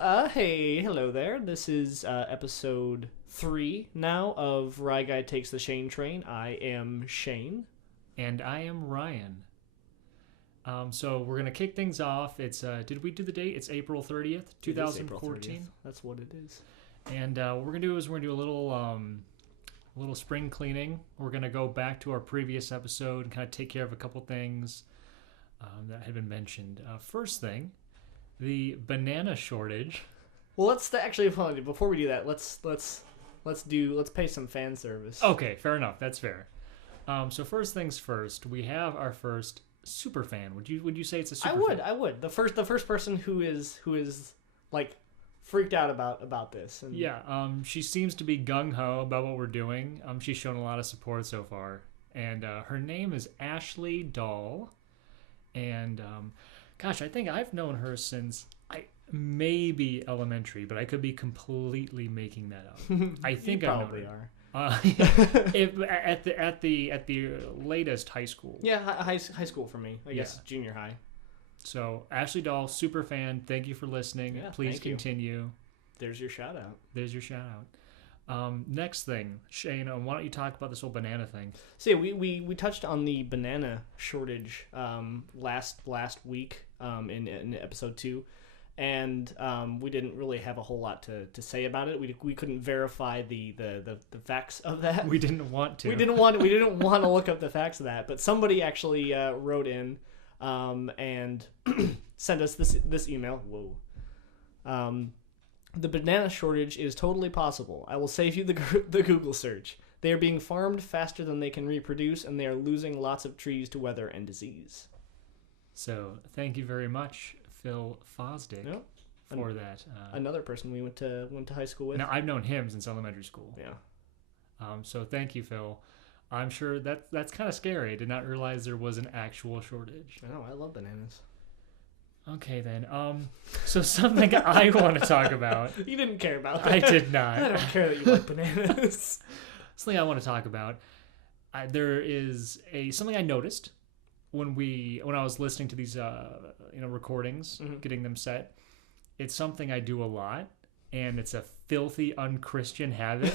Hey, hello there. This is episode 3 now of Rye Guy Takes the Shane Train. I am Shane. And I am Ryan. So we're gonna kick things off. It's did we do the date? It's April 30th, 2014. That's what it is. And what we're gonna do a little spring cleaning. We're gonna go back to our previous episode and kind of take care of a couple things that had been mentioned. First thing, the banana shortage. Well, actually before we do that, let's pay some fan service. Okay, fair enough. That's fair. So first things first, we have our first super fan. Would you say it's a super fan? I would. The first person who is like freaked out about this. And Yeah, she seems to be gung-ho about what we're doing. She's shown a lot of support so far. And her name is Ashley Dahl. And gosh, I think I've known her since maybe elementary, but I could be completely making that up. I think you I probably know are. At the latest high school. Yeah, high school for me. I guess junior high. So Ashley Dahl, super fan. Thank you for listening. Yeah, Please thank you. continue. There's your shout out. There's your shout out. Next thing, Shane, why don't you talk about this whole banana thing? So yeah, we touched on the banana shortage last week in episode 2. And we didn't really have a whole lot to say about it. We couldn't verify the facts of that. We didn't want to. We didn't want to look up the facts of that. But somebody actually wrote in and sent us this email. Whoa. The banana shortage is totally possible. I will save you the Google search. They are being farmed faster than they can reproduce, and they are losing lots of trees to weather and disease. So thank you very much, Phil Fosdick, for that. Another person we went to high school with. Now I've known him since elementary school. Yeah. So thank you, Phil. I'm sure that's kind of scary. I did not realize there was an actual shortage. I know. I love bananas. Okay then. So something I want to talk about. You didn't care about that. I did not. I don't care that you like bananas. Something I want to talk about. There is something I noticed when I was listening to these recordings, getting them set. It's something I do a lot, and it's a filthy unchristian habit.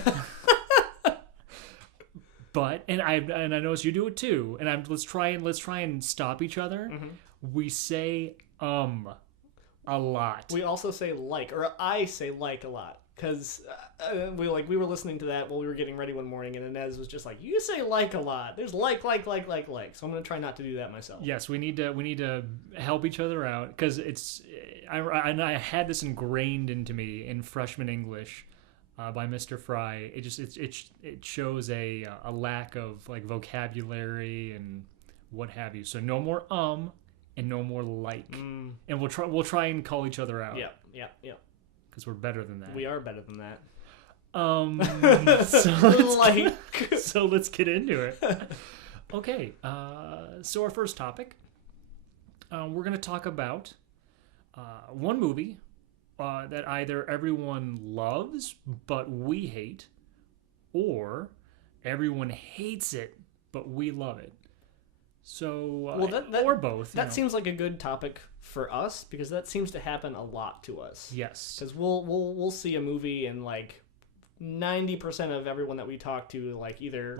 And I notice you do it too. And let's try and stop each other. Mm-hmm. We say a lot. We also say or I say a lot. Because we were listening to that while we were getting ready one morning, and Inez was just like, "You say a lot. There's like." So I'm gonna try not to do that myself. Yes, we need to help each other out because I had this ingrained into me in freshman English by Mr. Fry. It shows a lack of like vocabulary and what have you. So no more and no more like, and we'll try and call each other out. Yeah. Because we're better than that. We are better than that. So let's get into it. Okay. So our first topic, we're going to talk about one movie that either everyone loves but we hate, or everyone hates it but we love it. So, or both. That seems like a good topic for us because that seems to happen a lot to us. Yes. Because we'll see a movie and like 90% of everyone that we talk to there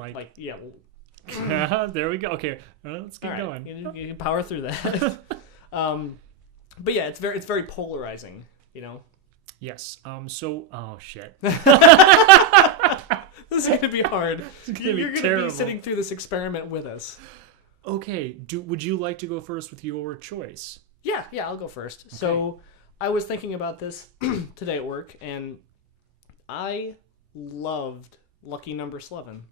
we go. Okay, let's keep going. You can power through that. But yeah, it's very polarizing. Yes. So, oh shit. This is gonna be hard. You're gonna be sitting through this experiment with us. Okay, would you like to go first with your choice? Yeah, I'll go first. Okay. So I was thinking about this today at work, and I loved Lucky Number 11.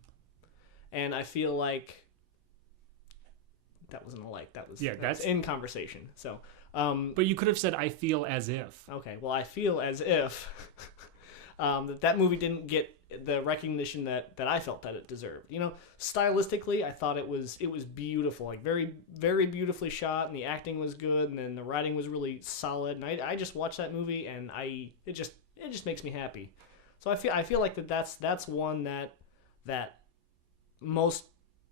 And I feel like that wasn't a like. That's in conversation. So, but you could have said, I feel as if. Okay, well, I feel as if that movie didn't get the recognition that I felt that it deserved. Stylistically, I thought it was beautiful, like very, very beautifully shot, and the acting was good, and then the writing was really solid. And I just watched that movie, and it just makes me happy. So I feel like that's one that most,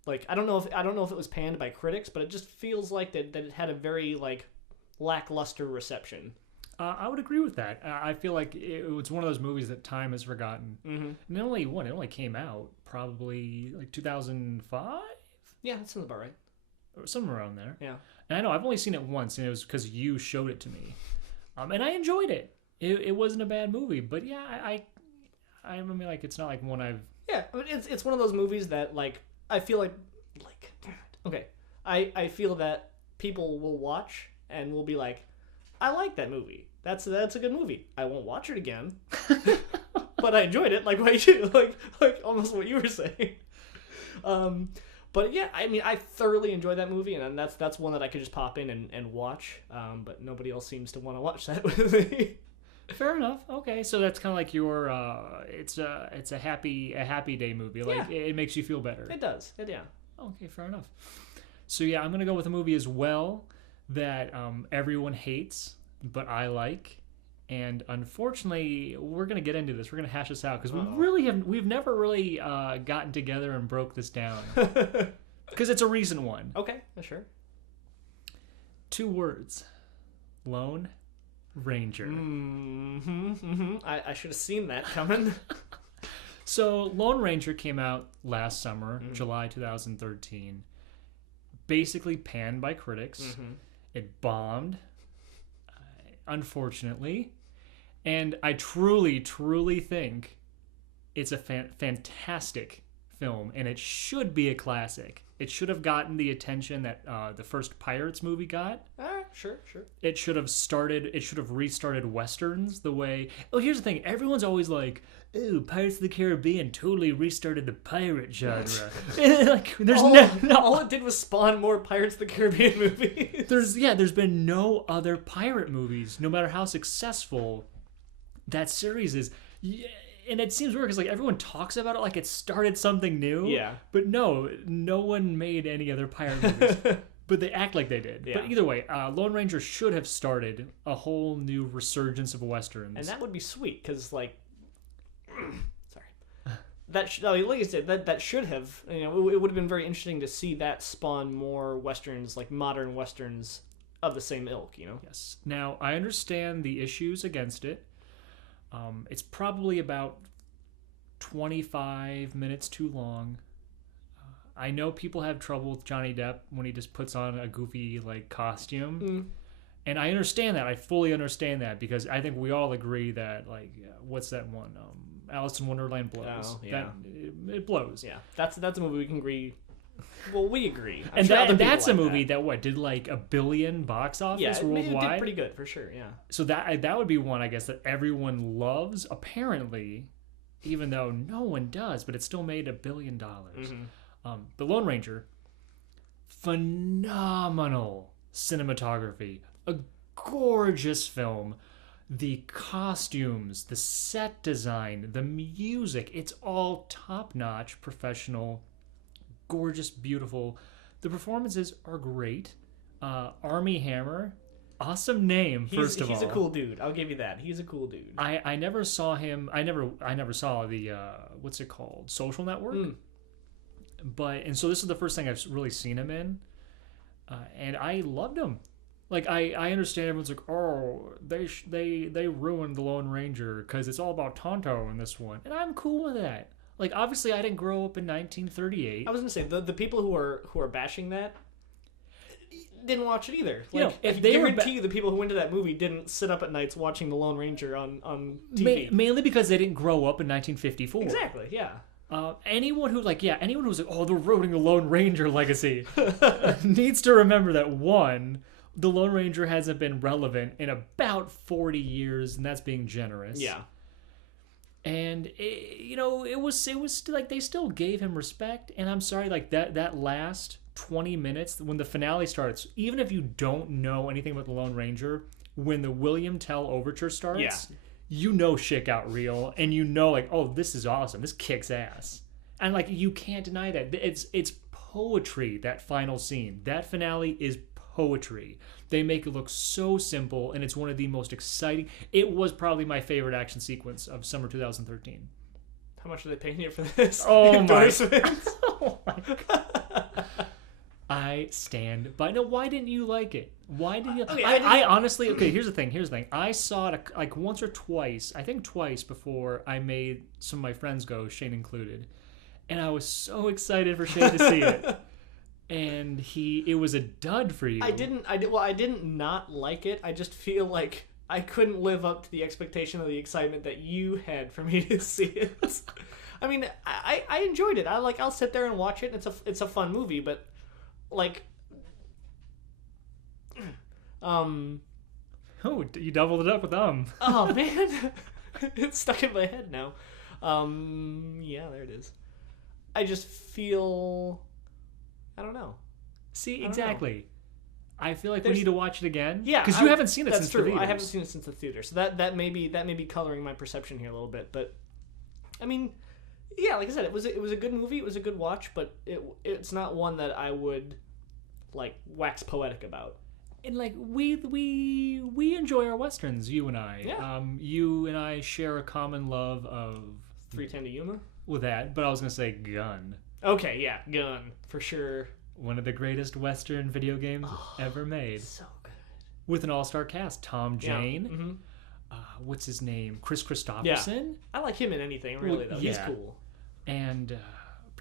like, I don't know if it was panned by critics, but it just feels like that it had a very like lackluster reception. I would agree with that. I feel like it was one of those movies that time has forgotten. Mm-hmm. And it only came out probably like 2005? Yeah, that sounds about right. Or somewhere around there. Yeah. And I know I've only seen it once, and it was because you showed it to me. And I enjoyed it. It wasn't a bad movie. But yeah, I mean, like, it's not like one I've... Yeah, I mean, it's one of those movies that, like, I feel like okay, I feel that people will watch and will be like, I like that movie. That's a good movie. I won't watch it again, but I enjoyed it. Like what you like almost what you were saying. But yeah, I mean, I thoroughly enjoyed that movie, and that's one that I could just pop in and watch. But nobody else seems to want to watch that with me. Fair enough. Okay, so that's kind of like your it's a happy day movie. Like it makes you feel better. It does. Yeah. Okay, fair enough. So yeah, I'm gonna go with a movie as well that everyone hates, but I like. And unfortunately, we're gonna get into this. We're gonna hash this out because we've never really gotten together and broke this down because it's a recent one. Okay, sure. 2 words: Lone Ranger. I should have seen that coming. So Lone Ranger came out last summer, July 2013. Basically panned by critics. It bombed, unfortunately. And I truly think it's a fantastic film, and it should be a classic. It should have gotten the attention that the first Pirates movie got. Sure. It should have restarted Westerns the way... Oh, here's the thing. Everyone's always like, ooh, Pirates of the Caribbean totally restarted the pirate genre. Like, there's all it did was spawn more Pirates of the Caribbean movies. There's been no other pirate movies, no matter how successful that series is. Yeah, and it seems weird because like everyone talks about it like it started something new. Yeah. But no one made any other pirate movies. But they act like they did. Yeah. But either way, Lone Ranger should have started a whole new resurgence of Westerns. And that would be sweet, because, like... sorry. Like you said, that should have... You know, it would have been very interesting to see that spawn more Westerns, like modern Westerns of the same ilk, you know? Yes. Now, I understand the issues against it. It's probably about 25 minutes too long. I know people have trouble with Johnny Depp when he just puts on a goofy like costume, and I understand that. I fully understand that because I think we all agree that like what's that one? Alice in Wonderland blows. Oh, yeah, it blows. Yeah, that's a movie we can agree. Well, we agree, and that's a movie that did like $1 billion box office worldwide. It did pretty good for sure. Yeah. So that would be one I guess that everyone loves apparently, even though no one does, but it still made $1 billion. The Lone Ranger, phenomenal cinematography, a gorgeous film, the costumes, the set design, the music, it's all top-notch, professional, gorgeous, beautiful. The performances are great. Armie Hammer, awesome name, first of all. He's a cool dude. I'll give you that. He's a cool dude. I never saw him. I never saw the what's it called? Social Network. And so this is the first thing I've really seen him in, and I loved him. Like I understand everyone's like, oh, they ruined the Lone Ranger because it's all about Tonto in this one, and I'm cool with that. Like obviously I didn't grow up in 1938. I was gonna say the people who are bashing that didn't watch it either. Like, you know, if they guarantee the people who went to that movie didn't sit up at nights watching the Lone Ranger on TV. Mainly because they didn't grow up in 1954. Exactly. Yeah. Anyone who's like, oh, they're ruining the Lone Ranger legacy needs to remember that one, the Lone Ranger hasn't been relevant in about 40 years, and that's being generous. Yeah. And it was like they still gave him respect, and I'm sorry, like that last 20 minutes when the finale starts, even if you don't know anything about the Lone Ranger, when the William Tell overture starts. Yeah. You know shit got real, and you know like, oh, this is awesome. This kicks ass. And like you can't deny that. It's poetry, that final scene. That finale is poetry. They make it look so simple, and it's one of the most exciting. It was probably my favorite action sequence of summer 2013. How much are they paying you for this? Oh my oh my God. I stand by. No, why didn't you like it? Why didn't you? Okay, I honestly, okay, here's the thing. I saw it like once or twice, I think twice before I made some of my friends go, Shane included. And I was so excited for Shane to see it. And it was a dud for you. I didn't not like it. I just feel like I couldn't live up to the expectation of the excitement that you had for me to see it. I mean, I enjoyed it. I'll sit there and watch it. It's a fun movie, but like, oh, you doubled it up with Oh man, it's stuck in my head now. Yeah, there it is. I just feel, I don't know. See, exactly. I feel like we There's- need to watch it again. Yeah, because you haven't seen it that's since true. the theaters. I haven't seen it since the theater, so that may be coloring my perception here a little bit. But I mean, yeah, like I said, it was a good movie. It was a good watch, but it's not one that I would like wax poetic about. And like we enjoy our westerns, you and I. Yeah. You and I share a common love of 310 to Yuma. with that, but I was gonna say Gun. Okay, yeah, Gun for sure. One of the greatest western video games ever made, So good. with an all-star cast: Tom Jane. Yeah. Mm-hmm. What's his name? Chris Christopherson. I like him in anything, really, though. He's Yeah. cool. And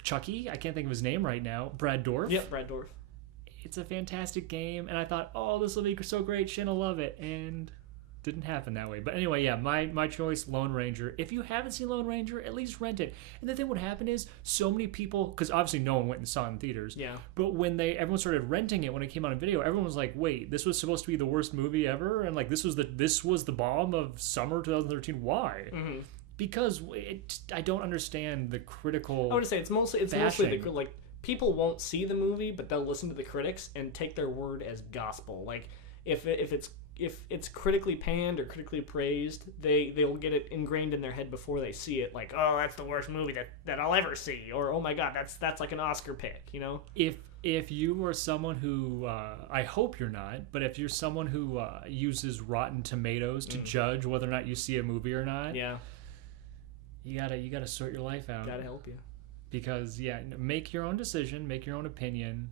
Chucky. I can't think of his name right now. Brad Dourif. Yep, Brad Dourif. It's a fantastic game, and I thought, oh, this will be so great. Shin will love it, and didn't happen that way. But anyway, yeah, my choice, Lone Ranger. If you haven't seen Lone Ranger, at least rent it. And the thing what happened is, so many people, because obviously no one went and saw it in theaters. Yeah. But when everyone started renting it when it came out on video, everyone was like, wait, this was supposed to be the worst movie ever, and like this was the bomb of summer 2013. Why? Mm-hmm. Because I don't understand the critical. I would say it's mostly bashing. the like people won't see the movie, but they'll listen to the critics and take their word as gospel. Like if it's critically panned or critically praised, they'll get it ingrained in their head before they see it. Like, oh, that's the worst movie that I'll ever see, or oh my god, that's like an Oscar pick, you know? If you are someone who I hope you're not, but if you're someone who uses Rotten Tomatoes to judge whether or not you see a movie or not, Yeah, you gotta sort your life out. gotta help you. Because make your own decision, make your own opinion.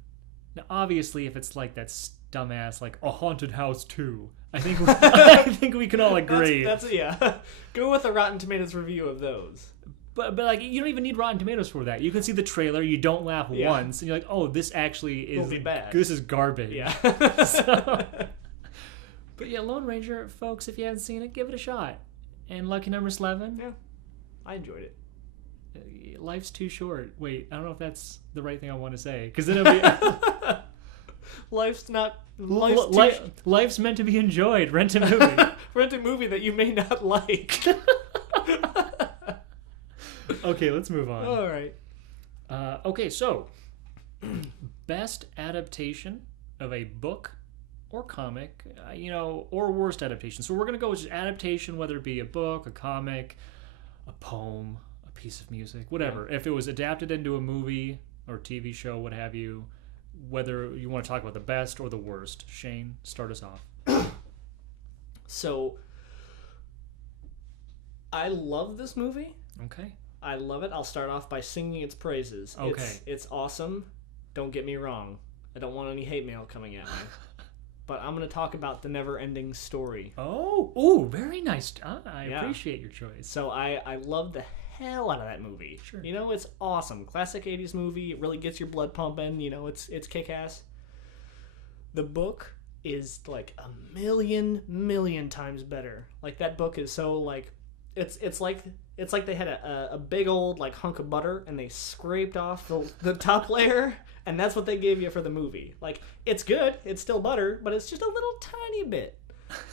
Now, obviously, if it's like that dumbass like A Haunted House 2, I think I think we can all agree. That's yeah. Go with a Rotten Tomatoes review of those. But like you don't even need Rotten Tomatoes for that. You can see the trailer, you don't laugh Yeah. once, and you're like, oh, this actually is Will be bad. This is garbage. Yeah. So, but yeah, Lone Ranger, folks, if you haven't seen it, give it a shot. And Lucky Number 11, Yeah. I enjoyed it. life's too short. Wait, I don't know if that's the right thing I want to say, because then it'll be Life's life's meant to be enjoyed. Rent a movie. Rent a movie that you may not like. Okay, let's move on. All right. Okay, so best adaptation of a book or comic, or worst adaptation. So we're gonna go with just adaptation, whether it be a book, a comic, a poem, a piece of music, whatever. If it was adapted into a movie or TV show, what have you, whether you want to talk about the best or the worst. Shane, start us off. So, I love this movie. Okay. I love it. I'll start off by singing its praises. Okay. It's awesome. Don't get me wrong. I don't want any hate mail coming at me. But I'm going to talk about The Never-Ending Story. Oh, very nice. I Yeah. appreciate your choice. So I love the hell out of that movie. Sure. It's awesome. Classic 80s movie. It really gets your blood pumping. It's kick-ass. The book is like a million times better. Like that book is so like it's like they had a big old like hunk of butter and they scraped off the top layer and that's what they gave you for the movie. Like it's good, it's still butter, but it's just a little tiny bit.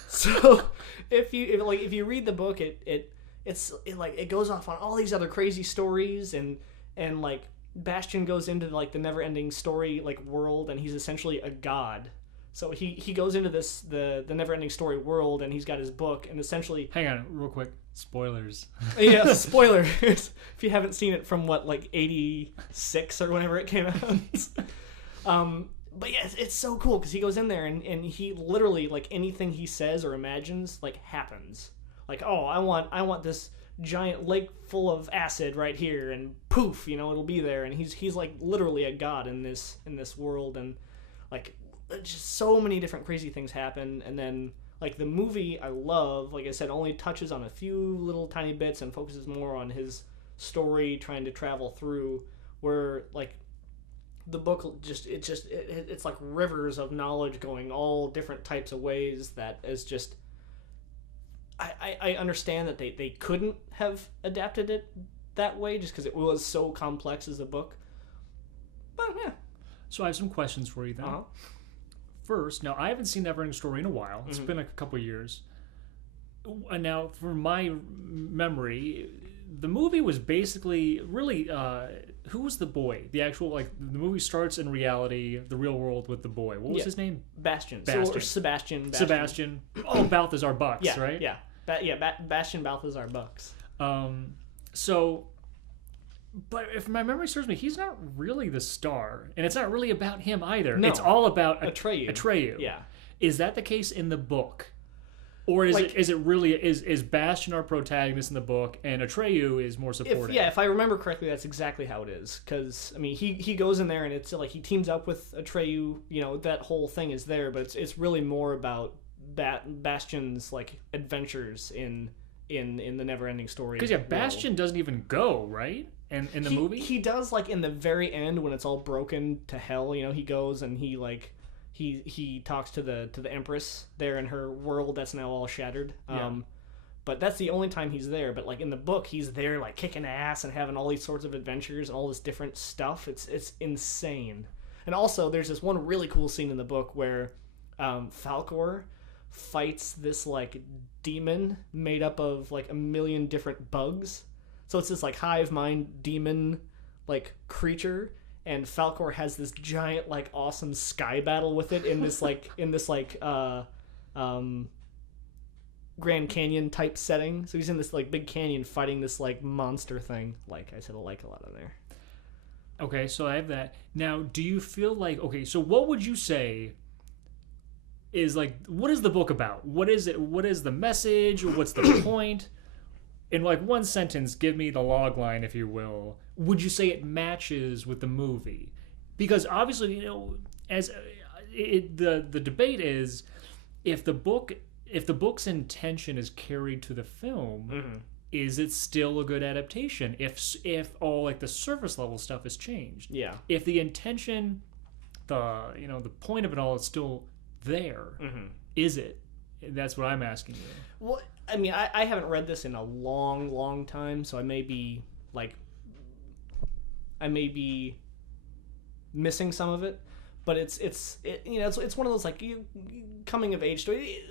So if you read the book, it goes off on all these other crazy stories and like Bastion goes into like the never-ending story like world and he's essentially a god. So he goes into the never-ending story world and he's got his book and essentially Hang on, real quick. Spoilers. yeah, spoilers if you haven't seen it from like 86 or whenever it came out. But yeah, it's so cool because he goes in there and he literally like anything he says or imagines like happens. Like, oh, I want this giant lake full of acid right here, and poof, it'll be there. And he's like literally a god in this world, and like just so many different crazy things happen. And then like the movie, I love, like I said, only touches on a few little tiny bits and focuses more on his story trying to travel through, where like the book it's like rivers of knowledge going all different types of ways. That is just, I understand that they couldn't have adapted it that way just because it was so complex as a book. But yeah. So I have some questions for you then. Uh-huh. First, now I haven't seen Neverending Story in a while. It's been a couple of years. And now, from my memory, the movie was basically really who was the boy? The actual, like, the movie starts in reality, the real world, with the boy. What was his name? Bastian. Bastion. Or Sebastian. Sebastian. Oh, Balthazar Bucks, yeah, right? Yeah. Bastian Balthazar Bucks. So, but if my memory serves me, he's not really the star, and it's not really about him either. No. It's all about Atreyu. Atreyu. Yeah. Is that the case in the book? Or is it really is Bastian our protagonist in the book, and Atreyu is more supporting? If I remember correctly, that's exactly how it is. Because I mean, he goes in there and it's like he teams up with Atreyu. That whole thing is there, but it's really more about Bastian's like adventures in the Neverending Story. Because Bastian doesn't even go, right? And in the movie, he does, like in the very end when it's all broken to hell. He goes and he like. He talks to the Empress there in her world that's now all shattered. Yeah. But that's the only time he's there. But like in the book, he's there like kicking ass and having all these sorts of adventures and all this different stuff. It's insane. And also, there's this one really cool scene in the book where Falkor fights this like demon made up of like a million different bugs. So it's this like hive mind demon like creature. And Falkor has this giant, like, awesome sky battle with it in this Grand Canyon type setting. So he's in this like big canyon fighting this like monster thing. Like I said, I like a lot of there. Okay, so I have that. Now, do you feel like, okay, so what would you say is like, what is the book about? What is it? What is the message? What's the point? In like one sentence, give me the log line, if you will. Would you say it matches with the movie? Because obviously, as the debate is, if the book's intention is carried to the film, is it still a good adaptation? If all like the surface level stuff has changed, yeah. If the intention, the point of it all is still there, is it? That's what I'm asking you. Well, I mean, I haven't read this in a long, long time, so I may be missing some of it, but it's one of those like coming of age story.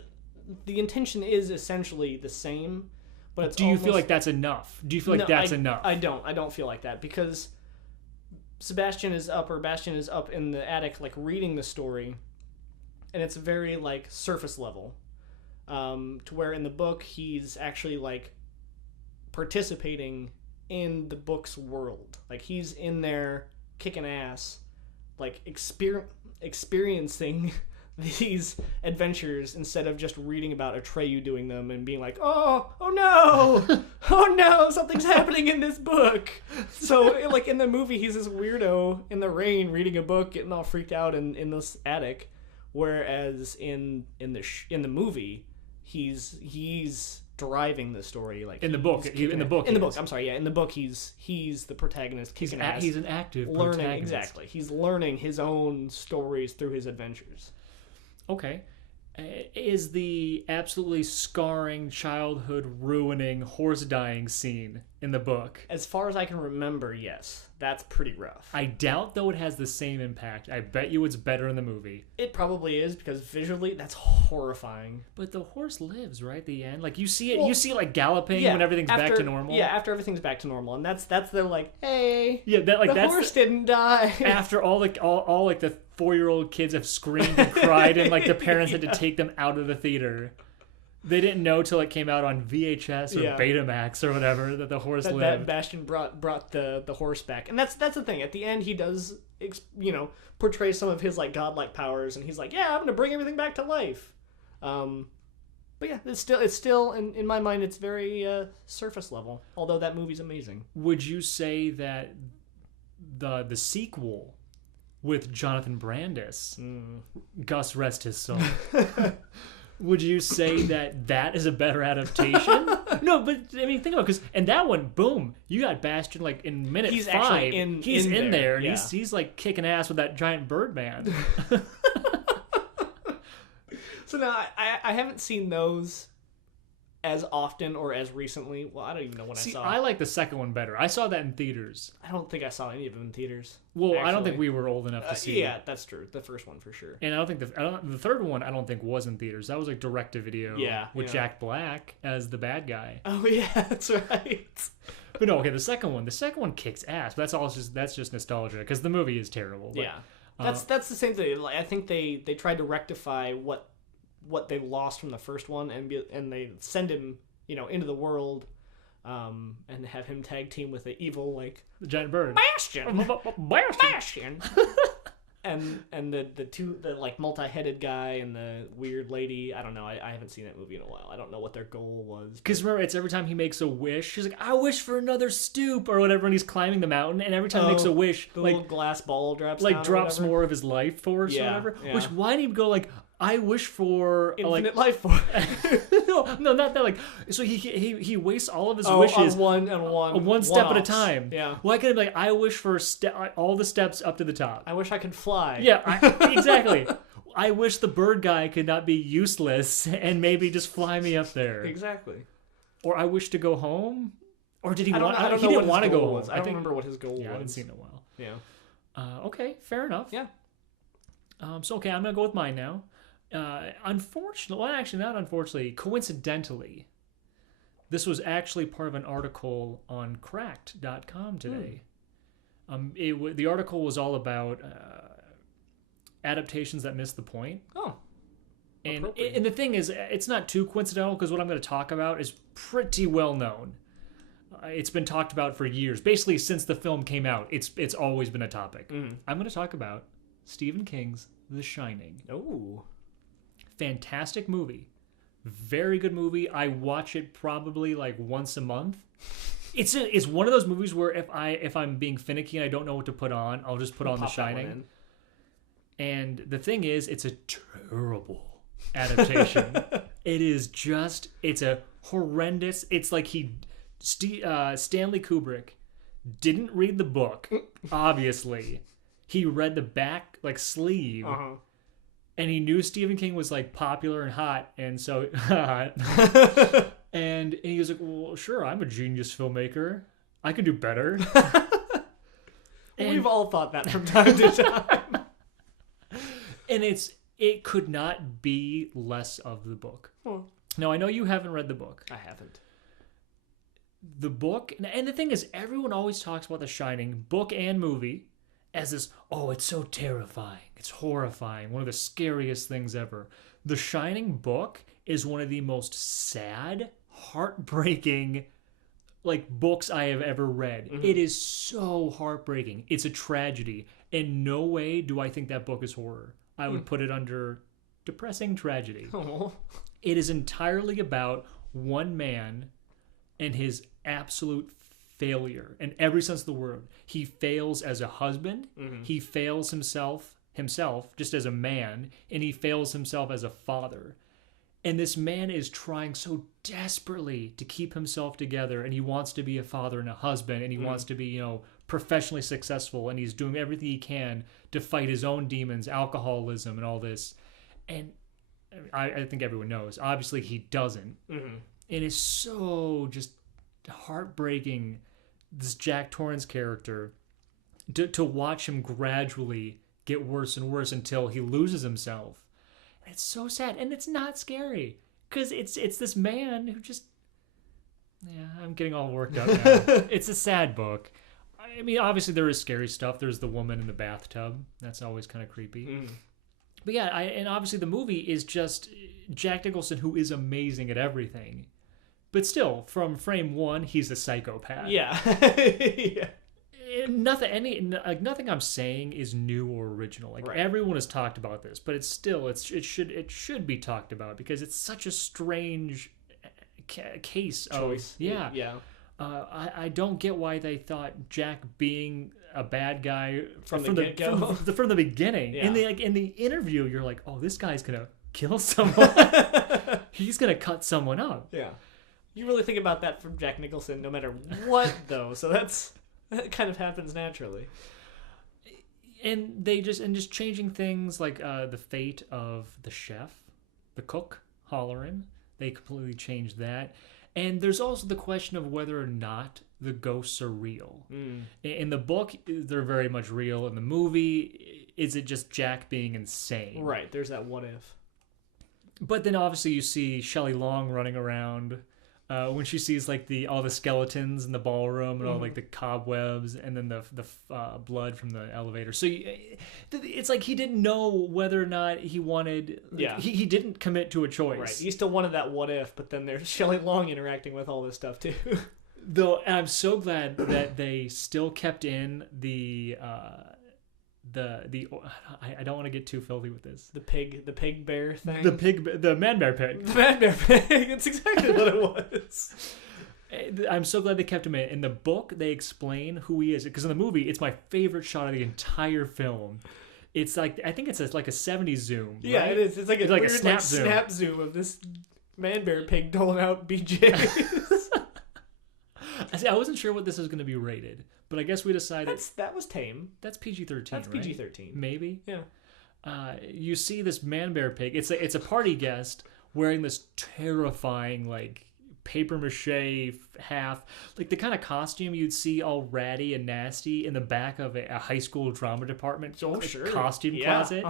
The intention is essentially the same, but it's. Do you feel like that's enough? Do you feel like that's enough? I don't feel like that, because Bastian is up in the attic like reading the story, and it's very like surface level. To where in the book he's actually like participating in the book's world. Like he's in there kicking ass, like experiencing these adventures instead of just reading about Atreyu doing them and being like, oh no, something's happening in this book. So like in the movie, he's this weirdo in the rain reading a book, getting all freaked out in this attic, whereas in the movie, he's driving the story. Like in the book, I'm sorry, in the book he's the protagonist. He's an active learning protagonist. Exactly. He's learning his own stories through his adventures. Okay. Is the absolutely scarring, childhood ruining, horse dying scene in the book? As far as I can remember, yes. That's pretty rough. I doubt, though, it has the same impact. I bet you it's better in the movie. It probably is, because visually, that's horrifying. But the horse lives, right, at the end? Like, you see it, like, galloping when everything's back to normal? Yeah, after everything's back to normal. And that's they're like, hey, the horse didn't die. After all the 4-year-old kids have screamed and cried, and, like, the parents had to take them out of the theater. They didn't know till it came out on VHS or Betamax or whatever that the horse lived. That Bastian brought the horse back, and that's the thing. At the end, he does portray some of his like godlike powers, and he's like, "Yeah, I'm gonna bring everything back to life." But yeah, it's still in my mind it's very surface level. Although that movie's amazing. Would you say that the sequel with Jonathan Brandis, Gus rest his soul, would you say that is a better adaptation? No, but I mean, think about it, because and that one, boom, you got Bastion like in minute He's 5. actually He's in there, and yeah. he's like kicking ass with that giant bird man. So now I haven't seen those as often or as recently. Well, I don't even know when I saw. I like the second one better. I saw that in theaters. I don't think I saw any of them in theaters. Well, actually. I don't think we were old enough to see. Yeah, that's true. The first one for sure. And I don't think the third one I don't think was in theaters. That was like direct to video. Yeah, with yeah. Jack Black as the bad guy. Oh yeah, that's right. But no, okay, the second one kicks ass. But that's just nostalgia because the movie is terrible. But, Yeah, that's the same thing. Like, I think they tried to rectify what they lost from the first one, and they send him into the world, and have him tag team with the evil like the giant bird. Bastion. Bastion. And the like multi-headed guy and the weird lady. I don't know. I haven't seen that movie in a while. I don't know what their goal was. Because remember, it's every time he makes a wish, he's like, "I wish for another stoop" or whatever, and he's climbing the mountain. And every time he makes a wish, the like little glass ball drops more of his life force or whatever. Yeah. Which why didn't he go like, "I wish for infinite life force"? no, not that. Like, so he wastes all of his on wishes one step at a offs. time. Yeah. Why couldn't it be like, "I wish for all the steps up to the top"? I wish I could fly. Yeah, exactly. I wish the bird guy could not be useless and maybe just fly me up there. Exactly. Or I wish to go home. Or did he want? I don't he know didn't what want to his go goal home. was. I don't remember what his goal was. I haven't seen it in a while. Yeah. Okay, fair enough. Yeah. So okay, I'm gonna go with mine now. Unfortunately, well, actually, not unfortunately, coincidentally, this was actually part of an article on Cracked.com today. The article was all about adaptations that missed the point. Oh. And the thing is, it's not too coincidental because what I'm going to talk about is pretty well known. It's been talked about for years. Basically, since the film came out, it's always been a topic. I'm going to talk about Stephen King's The Shining. Oh. Fantastic movie. Very good movie. I watch it probably like once a month. It's one of those movies where if I'm being finicky and I don't know what to put on, I'll just put on The Shining. And the thing is, it's a terrible adaptation. It's a horrendous. It's like Stanley Kubrick didn't read the book. Obviously, he read the back like sleeve. And he knew Stephen King was like popular and hot, and so and he was like, "Well, sure, I'm a genius filmmaker. I can do better." And we've all thought that from time to time. And it could not be less of the book. Now, I know you haven't read the book. I haven't. The book, and the thing is, everyone always talks about The Shining, book and movie, as this, oh, it's so terrifying. It's horrifying. One of the scariest things ever. The Shining book is one of the most sad, heartbreaking, like, books I have ever read. It is so heartbreaking. It's a tragedy. In no way do I think that book is horror. I would put it under depressing tragedy. Oh. It is entirely about one man and his absolute failure in every sense of the word. He fails as a husband. He fails himself just as a man, and he fails himself as a father. And this man is trying so desperately to keep himself together, and he wants to be a father and a husband, and he wants to be, professionally successful, and he's doing everything he can to fight his own demons, alcoholism, and all this. And I think everyone knows. Obviously, he doesn't. And it's so just heartbreaking, this Jack Torrance character, to watch him gradually get worse and worse until he loses himself. And it's so sad, and it's not scary because it's this man who just, I'm getting all worked up now. It's a sad book. I mean, obviously there is scary stuff. There's the woman in the bathtub. That's always kind of creepy. But yeah, and obviously the movie is just Jack Nicholson, who is amazing at everything. But still, from frame one, he's a psychopath. Yeah. And nothing I'm saying is new or original. Like Right. everyone has talked about this, but it's still it should be talked about because it's such a strange case Choice. of yeah. Yeah. I don't get why they thought Jack being a bad guy From the get-go. from the beginning. Yeah. In the interview, you're like, oh, this guy's gonna kill someone. He's gonna cut someone up. Yeah. You really think about that from Jack Nicholson no matter what, though. So that kind of happens naturally. And just changing things like the fate of the chef, the cook, Halloran. They completely changed that. And there's also the question of whether or not the ghosts are real. In the book, they're very much real. In the movie, is it just Jack being insane? Right. There's that what if. But then obviously you see Shelley Long running around when she sees like all the skeletons in the ballroom and all like the cobwebs and then the blood from the elevator. So it's like he didn't know whether or not he wanted. Yeah. He didn't commit to a choice. Right. You still wanted that what if, but then there's Shelley Long interacting with all this stuff too. Though I'm so glad that they still kept in the I don't want to get too filthy with this. The pig bear thing. The man bear pig. The man bear pig. That's exactly what it was. I'm so glad they kept him in. In the book, they explain who he is because in the movie, it's my favorite shot of the entire film. It's like I think it's like a 70s zoom. Yeah, right? it is. It's like a like weird a snap zoom of this man bear pig doling out BJs. I wasn't sure what this was going to be rated, but I guess we decided that was tame. that's PG-13. That's right? PG-13. Maybe. Yeah. You see this man bear pig. It's a party guest wearing this terrifying like paper mache half like the kind of costume you'd see all ratty and nasty in the back of a high school drama department costume closet.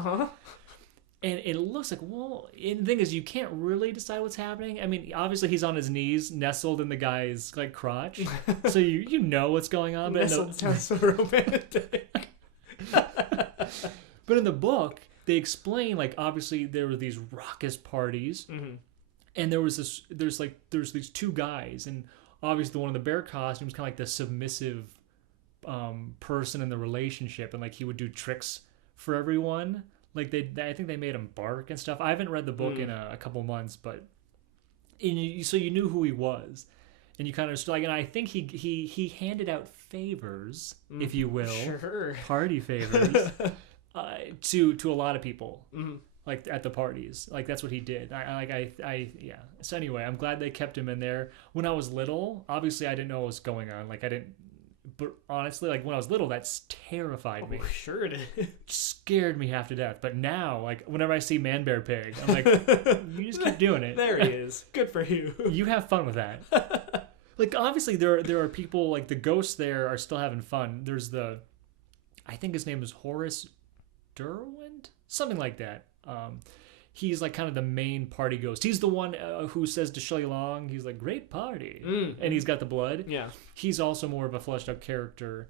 And it looks like, well, and the thing is, you can't really decide what's happening. I mean, obviously he's on his knees, nestled in the guy's like crotch, so you know what's going on. But Nestled sounds so romantic. But in the book, they explain like obviously there were these raucous parties, and there's these two guys, and obviously the one in the bear costume is kind of like the submissive person in the relationship, and like he would do tricks for everyone. Like I think they made him bark and stuff. I haven't read the book in a couple months, but so you knew who he was, and you kind of like. And I think he handed out favors, if you will, party favors, to a lot of people, like at the parties. Like that's what he did. Yeah. So anyway, I'm glad they kept him in there. When I was little, obviously I didn't know what was going on. Like I didn't. But honestly, like when I was little, that's terrified me. Sure it is. Scared me half to death. But now, like whenever I see Man Bear Pig, I'm like, you just keep doing it. There he is. Good for you. You have fun with that. Like obviously, there are people like the ghosts there are still having fun. There's I think his name is Horace Derwent, something like that. He's like kind of the main party ghost. He's the one who says to Shelley Long, he's like, great party. And he's got the blood. Yeah. He's also more of a fleshed out character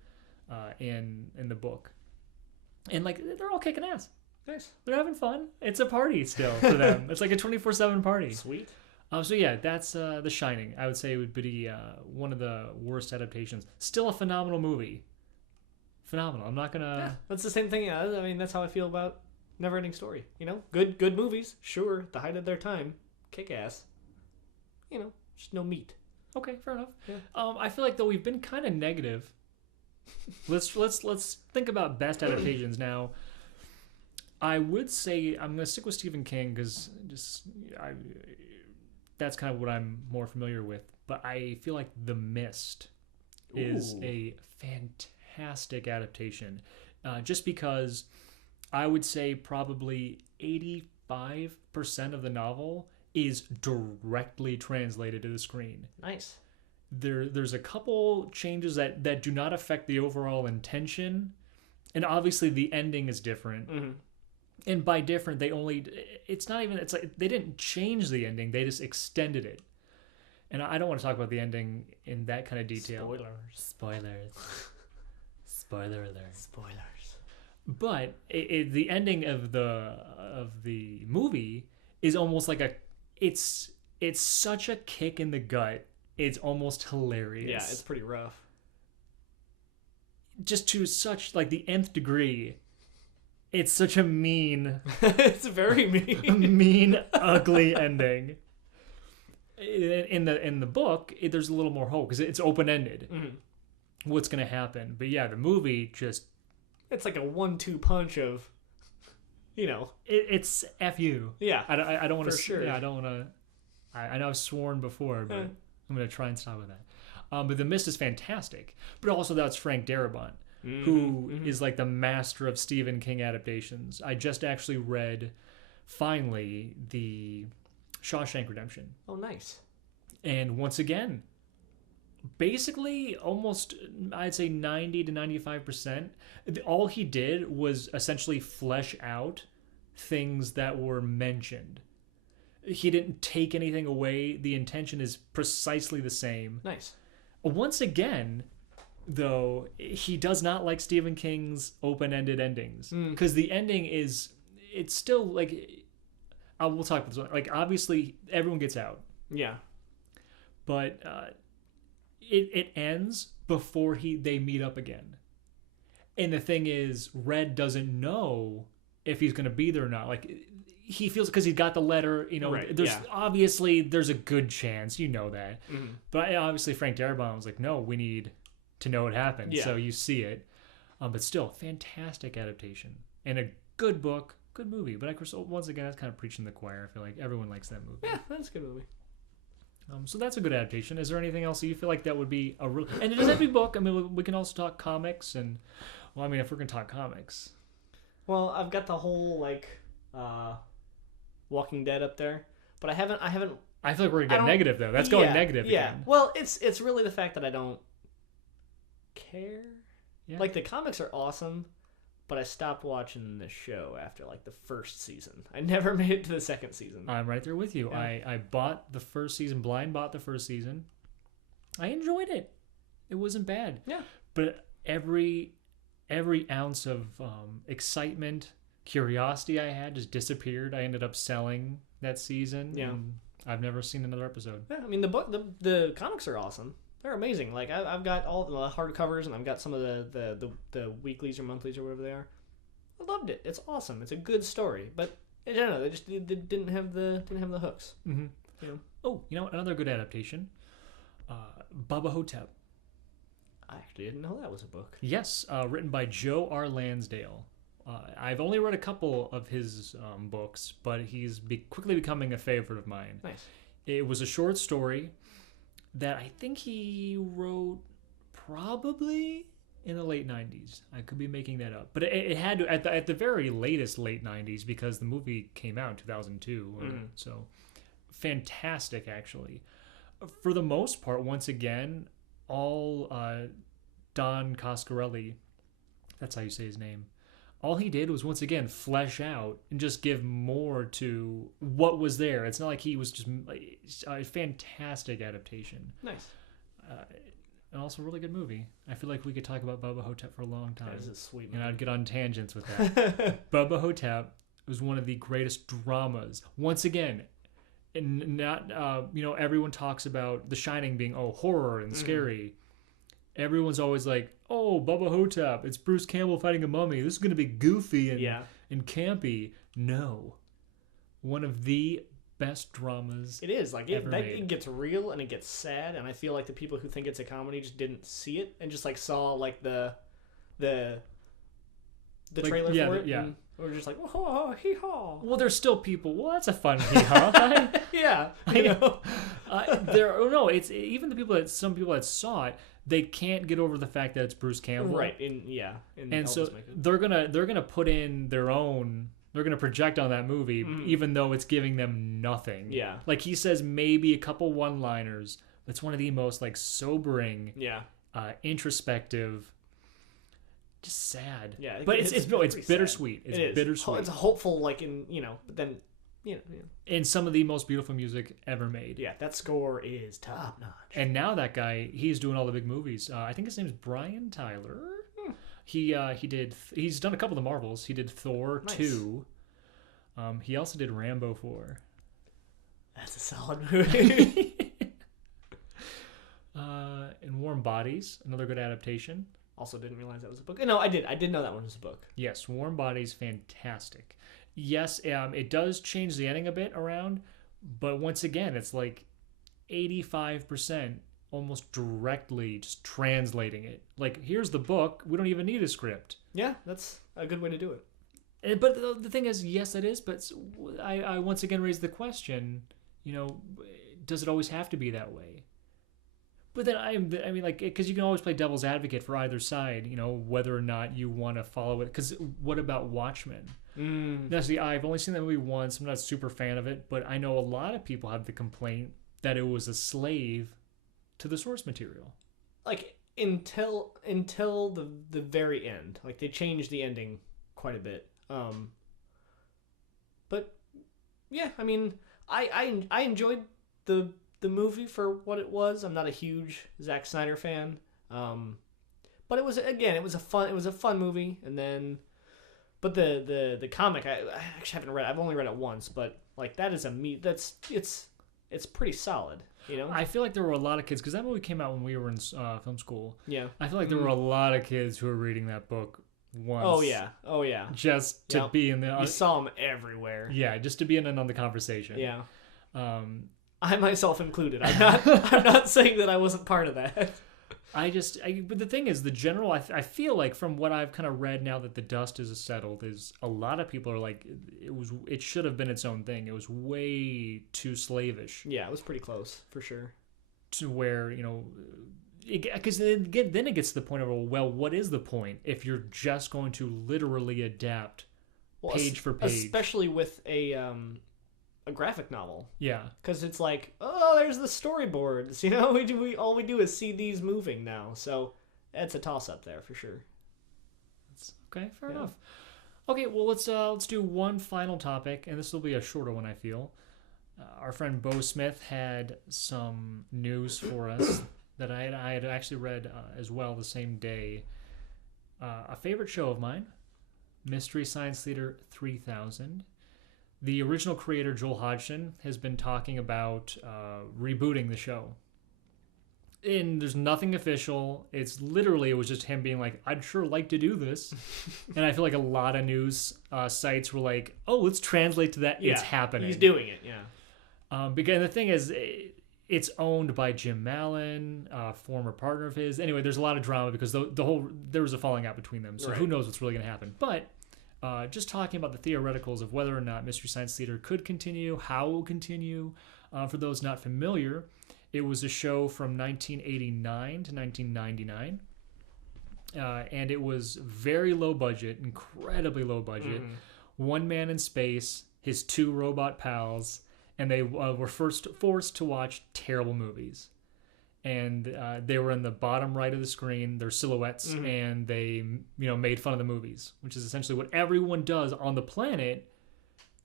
in the book. And like, they're all kicking ass. Nice. They're having fun. It's a party still for them. It's like a 24/7 party. Sweet. So yeah, that's The Shining. I would say it would be one of the worst adaptations. Still a phenomenal movie. Phenomenal. I'm not going to... Yeah, that's the same thing. I mean, that's how I feel about Neverending Story. You know, good movies, sure, at the height of their time, kick ass. You know, just no meat. Okay, fair enough. Yeah. I feel like though we've been kind of negative. Let's think about best adaptations now. I would say I'm gonna stick with Stephen King because that's kind of what I'm more familiar with. But I feel like The Mist is a fantastic adaptation, just because. I would say probably 85% of the novel is directly translated to the screen. Nice. There's a couple changes that do not affect the overall intention, and obviously the ending is different. And by different, it's like they didn't change the ending, they just extended it. And I don't want to talk about the ending in that kind of detail. Spoilers. Spoiler alert. Spoilers. But the ending of the movie is almost like it's such a kick in the gut. It's almost hilarious. Yeah, it's pretty rough. just to such like the nth degree. It's such a mean, It's very mean. mean, ugly ending. In the book, there's a little more hope because it's open ended. What's gonna happen? But yeah, the movie just It's like a 1-2 punch of, it's f you. yeah. I don't want to. For sure. Yeah, I don't want to. I know I've sworn before, but I'm gonna try and stop with that. But The Mist is fantastic. But also that's Frank Darabont, who is like the master of Stephen King adaptations. I just actually read, finally, the Shawshank Redemption. Oh, nice. And once again, basically almost, I'd say 90 to 95%, all he did was essentially flesh out things that were mentioned. He didn't take anything away. The intention is precisely the same. Nice. Once again, though, he does not like Stephen King's open-ended endings. Because the ending is, it's still like, we'll talk about this one. Like, obviously, everyone gets out. Yeah. But it ends before they meet up again. And the thing is, Red doesn't know if he's going to be there or not. Like, he feels because he got the letter, Right, there's yeah. obviously there's a good chance, that. But obviously Frank Darabont was like, no, we need to know what happened. Yeah. So you see it. But still, fantastic adaptation. And a good book, good movie. But of course, once again, that's kind of preaching the choir. I feel like everyone likes that movie. Yeah, that's a good movie. So that's a good adaptation. Is there anything else that you feel like that would be a real... And it doesn't have to be book. I mean, we can also talk comics. And, well, I mean, if we're going to talk comics... Well, I've got the whole, Walking Dead up there. But I haven't... I feel like we're going to I get don't- negative, though. That's going yeah, negative yeah. again. Well, it's really the fact that I don't care. Yeah. Like, the comics are awesome, but I stopped watching the show after, the first season. I never made it to the second season. I'm right there with you. Yeah. I bought the first season, blind bought the first season. I enjoyed it. It wasn't bad. Yeah. But every ounce of excitement, curiosity I had just disappeared. I ended up selling that season. Yeah. And I've never seen another episode. Yeah, I mean, the comics are awesome. They're amazing. Like, I've got all the hardcovers, and I've got some of the weeklies or monthlies or whatever they are. I loved it. It's awesome. It's a good story, but I don't know. They didn't have the hooks. Mm-hmm. You know? Oh, another good adaptation. Bubba Hotep. I actually didn't know that was a book. Yes, written by Joe R. Lansdale. I've only read a couple of his books, but he's quickly becoming a favorite of mine. Nice. It was a short story that I think he wrote probably in the late 90s. I could be making that up. But it had to, at the very latest late 90s, because the movie came out in 2002. So fantastic, actually. For the most part, once again, all Don Coscarelli, that's how you say his name, all he did was once again flesh out and just give more to what was there. It's not like he was just a fantastic adaptation. Nice. And also a really good movie. I feel like we could talk about Bubba Hotep for a long time. That is a sweet And movie. I'd get on tangents with that. Bubba Hotep was one of the greatest dramas. Once again, and not everyone talks about The Shining being horror and scary. Everyone's always like, oh, Bubba Hotep, it's Bruce Campbell fighting a mummy. This is going to be goofy and campy. No. One of the best dramas It is. Like, ever made. it gets real and it gets sad, and I feel like the people who think it's a comedy just didn't see it and just, saw, the trailer for it. Yeah. And we're just like, oh, hee-haw. Well, there's still people, well, that's a fun hee-haw. Yeah. It's even some people that saw it, they can't get over the fact that it's Bruce Campbell. Right. And so they're gonna put in their own. They're gonna project on that movie, even though it's giving them nothing. Yeah. Like he says, maybe a couple one-liners. It's one of the most sobering, introspective, just sad. Yeah. But it's pretty bittersweet. sad. It's It is. bittersweet. It's hopeful, but then And some of the most beautiful music ever made. Yeah, that score is top notch. And now that guy, he's doing all the big movies. I think his name is Brian Tyler. He's done a couple of the Marvels. He did Thor 2. He also did Rambo 4. That's a solid movie. And Warm Bodies, another good adaptation. Also didn't realize that was a book. No, I did. I did know that one was a book. Yes, Warm Bodies, fantastic. Yes, it does change the ending a bit around, but once again, it's like 85% almost directly just translating it. Like, here's the book. We don't even need a script. Yeah, that's a good way to do it. But the thing is, yes, it is. But I once again raise the question, does it always have to be that way? But then I mean, like, because you can always play devil's advocate for either side, whether or not you want to follow it. Because what about Watchmen? Now, see, I've only seen that movie once. I'm not a super fan of it, but I know a lot of people have the complaint that it was a slave to the source material. Like, until the very end. Like, they changed the ending quite a bit. But yeah, I mean, I enjoyed the movie for what it was. I'm not a huge Zack Snyder fan, but it was a fun movie. And then, but the comic I actually haven't read. I've only read it once, but like that is it's pretty solid. I feel like there were a lot of kids because that movie came out when we were in film school. Yeah, I feel like there were a lot of kids who were reading that book once. Oh yeah. Just to be in the. You saw them everywhere. Yeah, just to be in on the conversation. Yeah. I myself included. I'm not saying that I wasn't part of that. But the thing is, the general, I feel like from what I've kind of read now that the dust is settled, is a lot of people are like, it should have been its own thing. It was way too slavish. Yeah, it was pretty close, for sure. To where, because then it gets to the point of, well, what is the point if you're just going to literally adapt page for page? Especially with a graphic novel. Yeah. Because it's like, oh, there's the storyboards. All we do is see these moving now. So it's a toss-up there for sure. Okay, fair enough. Okay, well, let's do one final topic, and this will be a shorter one, I feel. Our friend Bo Smith had some news for us that I had actually read as well the same day. A favorite show of mine, Mystery Science Theater 3000. The original creator, Joel Hodgson, has been talking about rebooting the show. And there's nothing official. It was just him being like, I'd sure like to do this. And I feel like a lot of news sites were like, oh, let's translate to that. Yeah, it's happening. He's doing it, yeah. Because the thing is, it's owned by Jim Mallon, a former partner of his. Anyway, there's a lot of drama because there was a falling out between them. So Who knows what's really going to happen. But just talking about the theoreticals of whether or not Mystery Science Theater could continue, how it will continue. For those not familiar, it was a show from 1989 to 1999. And it was very low budget, incredibly low budget. One man in space, his two robot pals, and they were forced to watch terrible movies. And they were in the bottom right of the screen, their silhouettes, and they made fun of the movies, which is essentially what everyone does on the planet.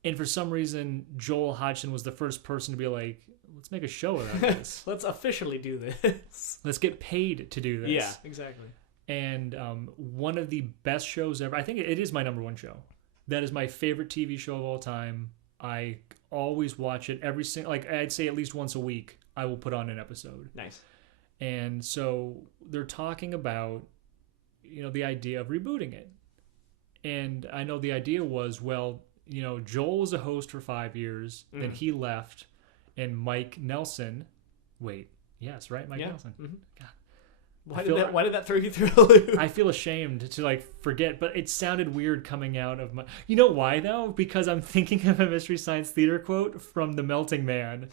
And for some reason, Joel Hodgson was the first person to be like, let's make a show about this. Let's officially do this. Let's get paid to do this. Yeah, exactly. And one of the best shows ever, I think it is my number one show. That is my favorite TV show of all time. I always watch it I'd say at least once a week. I will put on an episode. Nice. And so they're talking about, the idea of rebooting it. And I know the idea was, well, Joel was a host for 5 years, then he left, and Mike Nelson, Mike Nelson. God. Why did that throw you through a loop? I feel ashamed to forget, but it sounded weird coming out of my. You know why though? Because I'm thinking of a Mystery Science Theater quote from The Melting Man.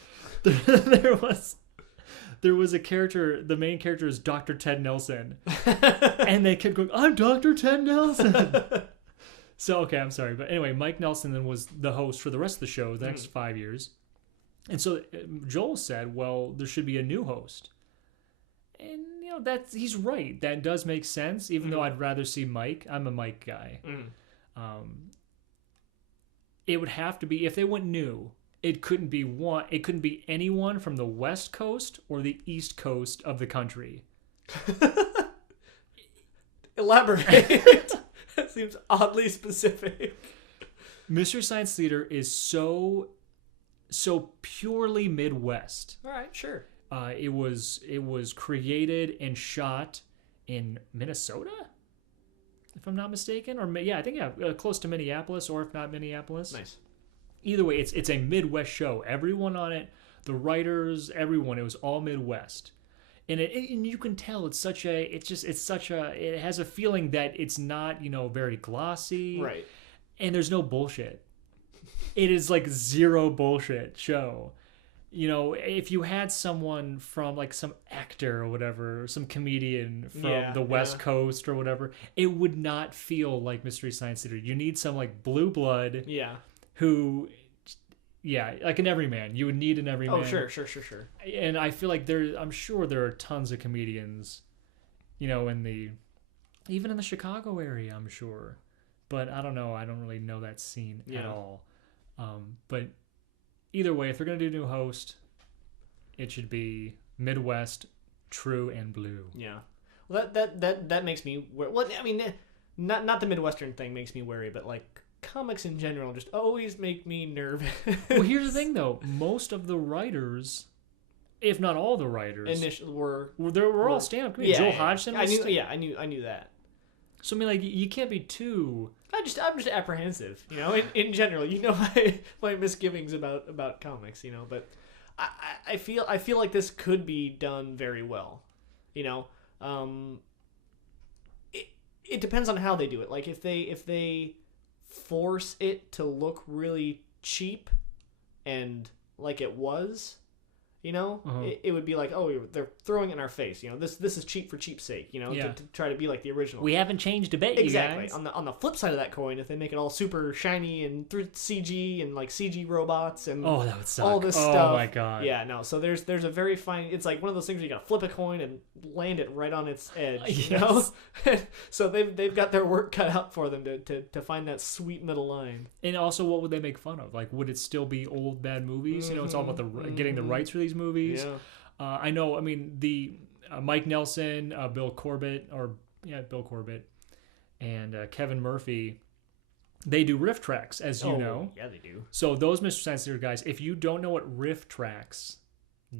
There was a character. The main character is Dr. Ted Nelson, and they kept going, "I'm Dr. Ted Nelson." So okay, I'm sorry, but anyway, Mike Nelson then was the host for the rest of the show the next 5 years, and so Joel said, "Well, there should be a new host." And he's right. That does make sense. Even though I'd rather see Mike, I'm a Mike guy. It would have to be, if they went new, it couldn't be anyone from the West Coast or the East Coast of the country. Elaborate. That seems oddly specific. Mystery Science Theater is so purely Midwest. All right, sure. It was created and shot in Minnesota, if I'm not mistaken, or I think close to Minneapolis, or if not Minneapolis. Nice. Either way, it's a Midwest show. Everyone on it, the writers, everyone, it was all Midwest. And and you can tell it has a feeling that it's not, very glossy. Right. And there's no bullshit. It is like zero bullshit show. If you had someone from like some actor or whatever, some comedian from the West Coast or whatever, it would not feel like Mystery Science Theater. You need some like blue blood. Yeah. Who, like an everyman. You would need an everyman. Oh, sure. And I feel like I'm sure there are tons of comedians, even in the Chicago area, I'm sure. But I don't know. I don't really know that scene at all. But either way, if they're going to do a new host, it should be Midwest, true, and blue. Yeah. Well, that makes me... Well, I mean, not the Midwestern thing makes me wary, but like comics in general just always make me nervous. Well, here's the thing, though. Most of the writers, if not all the writers, initially were all stand-up comedians. Joel Hodgson was... I knew that. So, I mean, like, you can't be too... I'm just apprehensive, in general. My misgivings about comics, but I feel like this could be done very well, It depends on how they do it. Like if they force it to look really cheap and like it was, it would be like, oh, they're throwing it in our face. This is cheap for cheap's sake. To try to be like the original. We haven't changed a bit, exactly. You guys. On the flip side of that coin, if they make it all super shiny and through CG and like CG robots and that would suck. All this stuff. Oh my god. Yeah, no. So there's a very fine. It's like one of those things where you gotta flip a coin and land it right on its edge. Yes. So they've got their work cut out for them to find that sweet middle line. And also, what would they make fun of? Like, would it still be old bad movies? It's all about getting the rights for these movies. Yeah. I know. I mean, the Mike Nelson, Bill Corbett, and Kevin Murphy, they do riff tracks, as you know. Yeah, they do. So those Mr. Science Theater guys, if you don't know what riff tracks,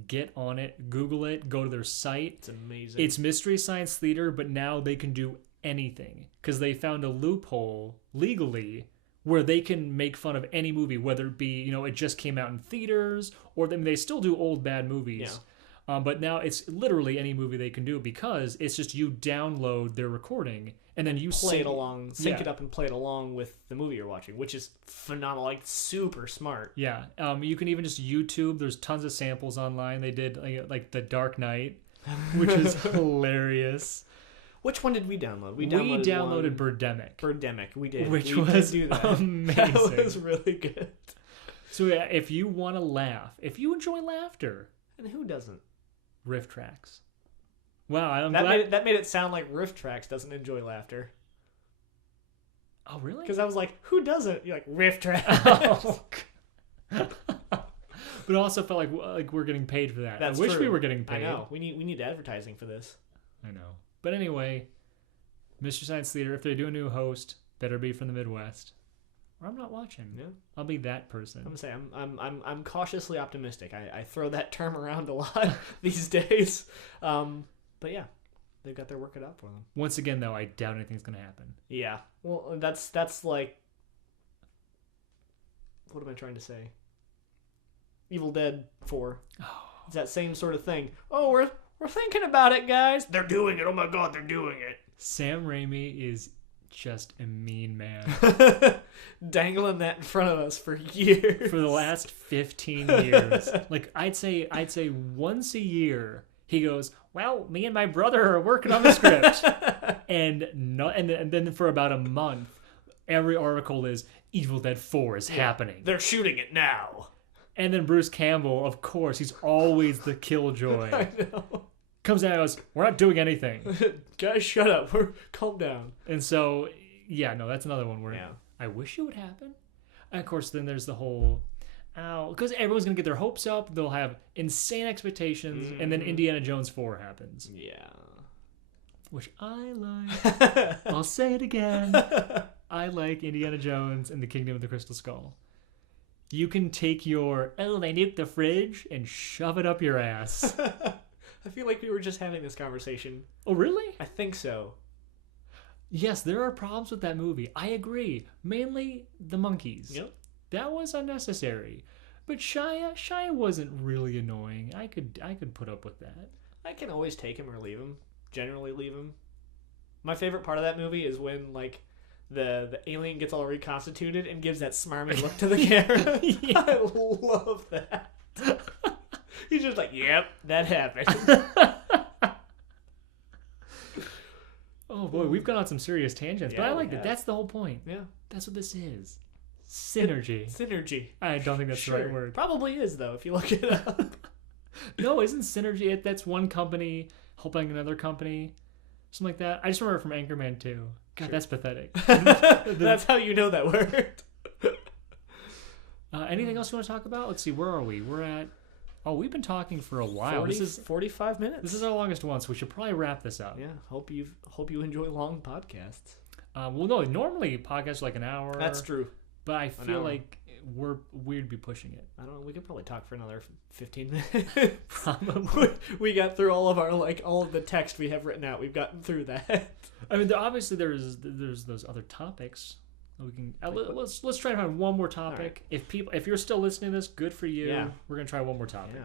get on it, Google it, go to their site. It's amazing. It's Mystery Science Theater, but now they can do anything because they found a loophole legally where they can make fun of any movie, whether it be, it just came out in theaters, or they still do old bad movies. Yeah. But now it's literally any movie they can do because it's just you download their recording and then you play it along, sync it up and play it along with the movie you're watching, which is phenomenal, like super smart. Yeah. You can even just YouTube. There's tons of samples online. They did like The Dark Knight, which is hilarious. Which one did we download? We downloaded Birdemic. Birdemic, we did. Which we was did do that. amazing. That was really good. So yeah, if you want to laugh, if you enjoy laughter, and who doesn't? Riff tracks. Wow, that made it sound like Riff Tracks doesn't enjoy laughter. Oh, really? Because I was like, who doesn't? You're like, Riff Tracks. Oh. But it also felt like we're getting paid for that. That's I wish true. we were getting paid. I know. We need advertising for this. I know. But anyway, Mr. Science Theater, if they do a new host, better be from the Midwest. Or I'm not watching. Yeah. I'll be that person. I'm gonna say I'm cautiously optimistic. I throw that term around a lot these days. But yeah, they've got their work cut out for them. Once again, though, I doubt anything's gonna happen. Yeah. Well, that's like, what am I trying to say? Evil Dead 4. It's that same sort of thing. Oh, we're thinking about it, guys. They're doing it. Oh my God, they're doing it. Sam Raimi is just a mean man. Dangling that in front of us for years. For the last 15 years. Like I'd say once a year he goes, "Well, me and my brother are working on the script." and then for about a month every article is Evil Dead 4 is happening. They're shooting it now. And then Bruce Campbell, of course, he's always the killjoy. I know. Comes out and goes, "We're not doing anything." Guys, shut up. Calm down. And so, yeah, no, that's another one where Yeah. I wish it would happen. And of course, then there's the whole, because everyone's going to get their hopes up. They'll have insane expectations. And then Indiana Jones 4 happens. Yeah. Which I like. I'll say it again. I like Indiana Jones and the Kingdom of the Crystal Skull. You can take your, they nuked the fridge and shove it up your ass. I feel like we were just having this conversation. Oh, really? I think so. Yes, there are problems with that movie. I agree. Mainly the monkeys. Yep. That was unnecessary. But Shia wasn't really annoying. I could put up with that. I can always take him or leave him. Generally leave him. My favorite part of that movie is when like the alien gets all reconstituted and gives that smarmy look to the camera. Yeah. I love that. He's just like, yep, that happened. Oh boy, we've gone on some serious tangents, but Yeah, I like we that. have. That's the whole point. Yeah. That's what this is. Synergy. Synergy. I don't think that's the right word. Probably is though if you look it up. No, isn't synergy? That's one company helping another company, something like that. I just remember from Anchorman 2. God, Sure. that's pathetic. That's how you know that word. Anything else you want to talk about? Let's see. Where are we? We're at. Oh, we've been talking for a while. 45 minutes. This is our longest one, so we should probably wrap this up. Yeah. Hope you enjoy long podcasts. Well, no, normally podcasts are like an hour. That's true. But I feel hour. like we'd be pushing it. I don't know. We could probably talk for another 15 minutes. Probably. We got through all of the text we have written out. We've gotten through that. I mean, obviously there's those other topics. We can let's try to find one more topic. Right. If you're still listening to this, good for you. Yeah. We're gonna try one more topic.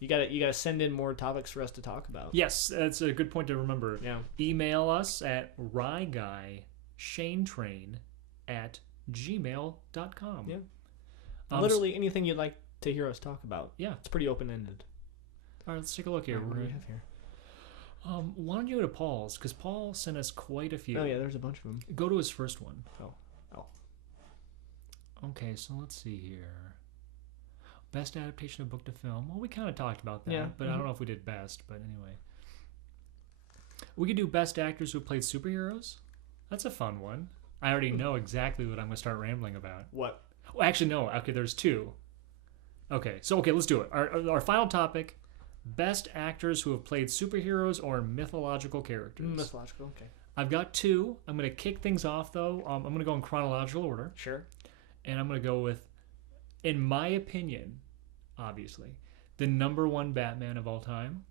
Yeah. You gotta send in more topics for us to talk about. Yes, that's a good point to remember. Yeah. Email us at ryguyShaneTrain@gmail.com. Yeah. Literally anything you'd like to hear us talk about. Yeah. It's pretty open ended. All right, let's take a look here. What do we have here? Why don't you go to Paul's? Because Paul sent us quite a few. Oh yeah, there's a bunch of them. Go to his first one. Oh. Okay, so let's see here. Best adaptation of book to film. Well, we kind of talked about that, Yeah. but I don't know if we did best. But anyway, we could do best actors who played superheroes. That's a fun one. I already know exactly what I'm going to start rambling about. What? Well, actually, no. Okay, there's two. Okay, let's do it. Our final topic: best actors who have played superheroes or mythological characters. Mythological. Okay. I've got two. I'm going to kick things off though. I'm going to go in chronological order. Sure. And I'm going to go with, in my opinion, obviously, the number one Batman of all time.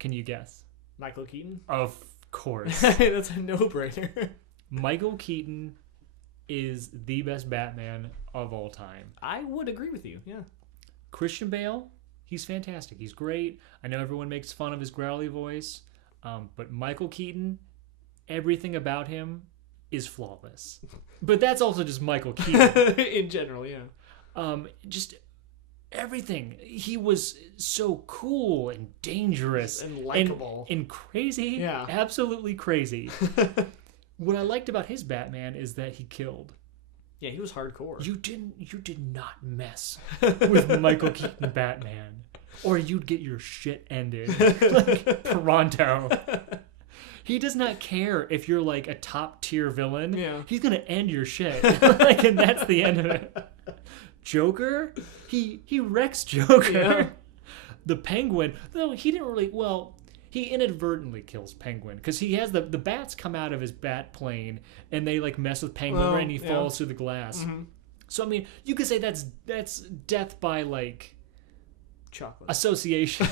Can you guess? Michael Keaton. Of course. That's a no-brainer. Michael Keaton is the best Batman of all time. I would agree with you. Yeah. Christian Bale, he's fantastic. He's great. I know everyone makes fun of his growly voice, but Michael Keaton, everything about him is flawless. But that's also just Michael Keaton. In general, yeah. Just everything. He was so cool and dangerous And likable. and crazy. Yeah. Absolutely crazy. What I liked about his Batman is that he killed. Yeah, he was hardcore. You did not mess with Michael Keaton Batman, or you'd get your shit ended like pronto. He does not care if you're like a top tier villain. Yeah. He's gonna end your shit. Like, and that's the end of it. Joker, he wrecks Joker. Yeah. The Penguin, though, he didn't really. Well, he inadvertently kills Penguin because he has the bats come out of his bat plane and they like mess with Penguin and he falls through the glass. Mm-hmm. So I mean, you could say that's death by like Chocolate. association.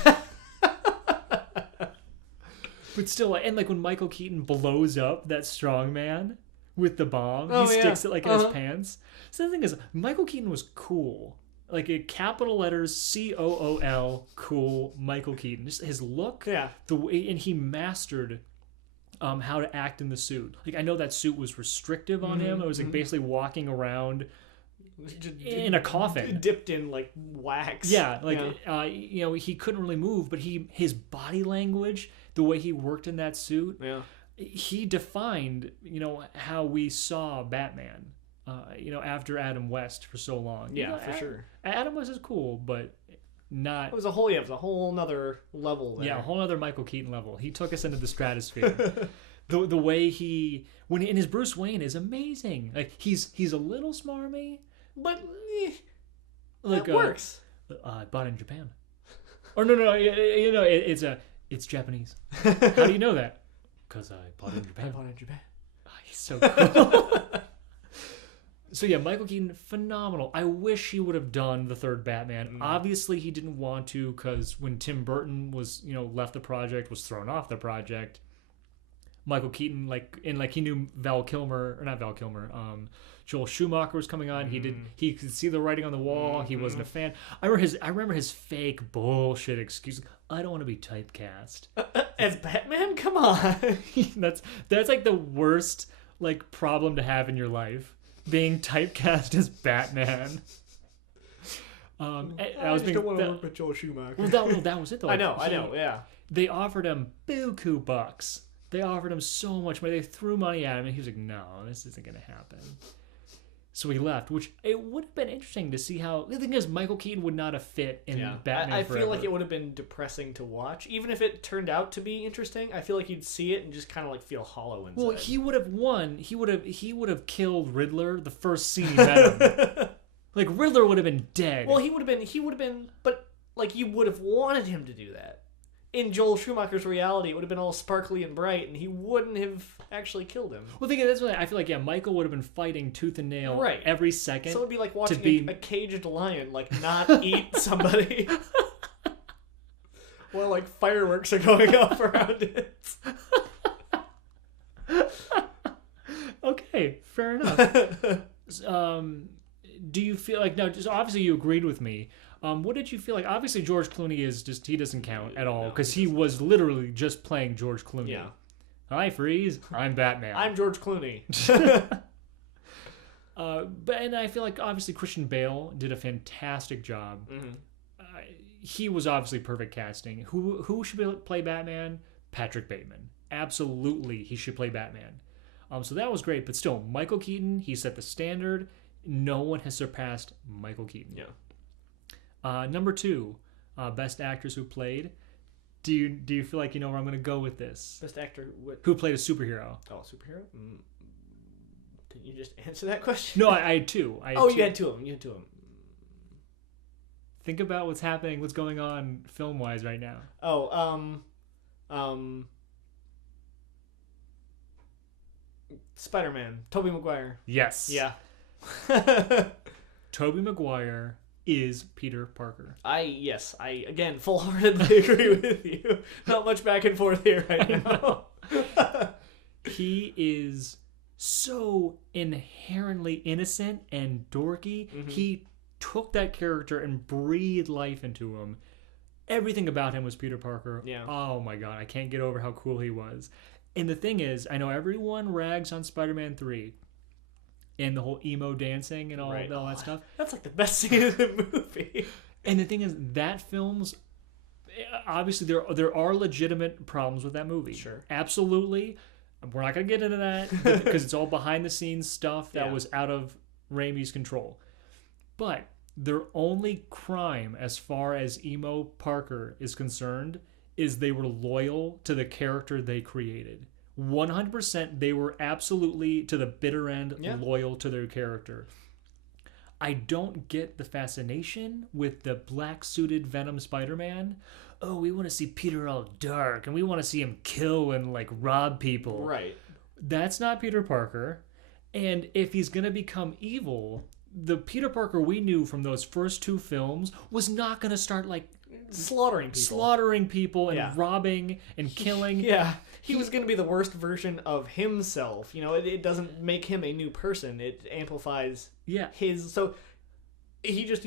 But still, and like when Michael Keaton blows up that strong man with the bomb, he sticks it like in his pants. So the thing is, Michael Keaton was cool. Like a capital letters COOL, cool Michael Keaton. Just his look, the way, and he mastered how to act in the suit. Like I know that suit was restrictive on him. It was like basically walking around in a coffin, dipped in like wax. Yeah, like he couldn't really move, but his body language, the way he worked in that suit, he defined how we saw Batman. After Adam West for so long. Yeah, for sure. Adam West is cool, but not. It was a whole nother level there. Yeah, a whole other Michael Keaton level. He took us into the stratosphere. the way when in his Bruce Wayne is amazing. Like he's a little smarmy, but like it works. I bought it in Japan. Or no, it's Japanese. How do you know that? Because I bought it in Japan. I bought it in Japan. Oh, he's so cool. So yeah, Michael Keaton, phenomenal. I wish he would have done the third Batman. Obviously, he didn't want to because when Tim Burton was, left the project, was thrown off the project, Michael Keaton, he knew Joel Schumacher was coming on. He could see the writing on the wall. He wasn't a fan. I remember his fake bullshit excuse. I don't want to be typecast as Batman. Come on, that's like the worst problem to have in your life, being typecast as Batman. I just don't want to work with Joel Schumacher. Well, that was it though. I know, yeah. They offered him buku bucks. They offered him so much money. They threw money at him, and he was like, "No, this isn't going to happen." So he left, which it would have been interesting to see how. The thing is, Michael Keaton would not have fit in Batman I Forever. feel like it would have been depressing to watch. Even if it turned out to be interesting, I feel like you'd see it and just kind of feel hollow inside. Well, he would have won. He would have killed Riddler the first scene he met him. Riddler would have been dead. Well, he would have been, but you would have wanted him to do that. In Joel Schumacher's reality, it would have been all sparkly and bright, and he wouldn't have actually killed him. Well, that's what I feel like. Yeah, Michael would have been fighting tooth and nail every second. So it would be like watching a caged lion, not eat somebody, while fireworks are going off around it. Okay, fair enough. Do you feel like just obviously you agreed with me? What did you feel like? Obviously, George Clooney he doesn't count at all because he was literally just playing George Clooney. Yeah. Hi, Freeze. I'm Batman. I'm George Clooney. And I feel like obviously Christian Bale did a fantastic job. Mm-hmm. He was obviously perfect casting. Who should play Batman? Patrick Bateman. Absolutely, he should play Batman. So that was great, but still, Michael Keaton, he set the standard. No one has surpassed Michael Keaton. Yeah. Number 2, best actors who played. Do you feel like you know where I'm going to go with this? Best actor who played a superhero? Oh, superhero? Didn't you just answer that question? No, I had two. You had two of them. Think about what's happening, what's going on film-wise right now. Spider-Man. Tobey Maguire. Yes. Yeah. Tobey Maguire is Peter Parker. I again full-heartedly agree with you. Not much back and forth here right now. He is so inherently innocent and dorky. Mm-hmm. He took that character and breathed life into him. Everything about him was Peter Parker. Yeah. Oh my god, I can't get over how cool he was. And the thing is, I know everyone rags on Spider-Man 3 and the whole emo dancing and all that stuff. That's the best scene in the movie. And the thing is, that film's obviously there are legitimate problems with that movie. Sure. Absolutely. We're not going to get into that because it's all behind the scenes stuff that was out of Raimi's control. But their only crime as far as emo Parker is concerned is they were loyal to the character they created. 100% they were absolutely to the bitter end loyal to their character. I don't get the fascination with the black-suited Venom Spider-Man. Oh, we want to see Peter all dark, and we want to see him kill and rob people. Right. That's not Peter Parker. And if he's going to become evil, the Peter Parker we knew from those first 2 films was not going to start slaughtering people and robbing and killing. He was going to be the worst version of himself. It doesn't make him a new person. It amplifies his. So he was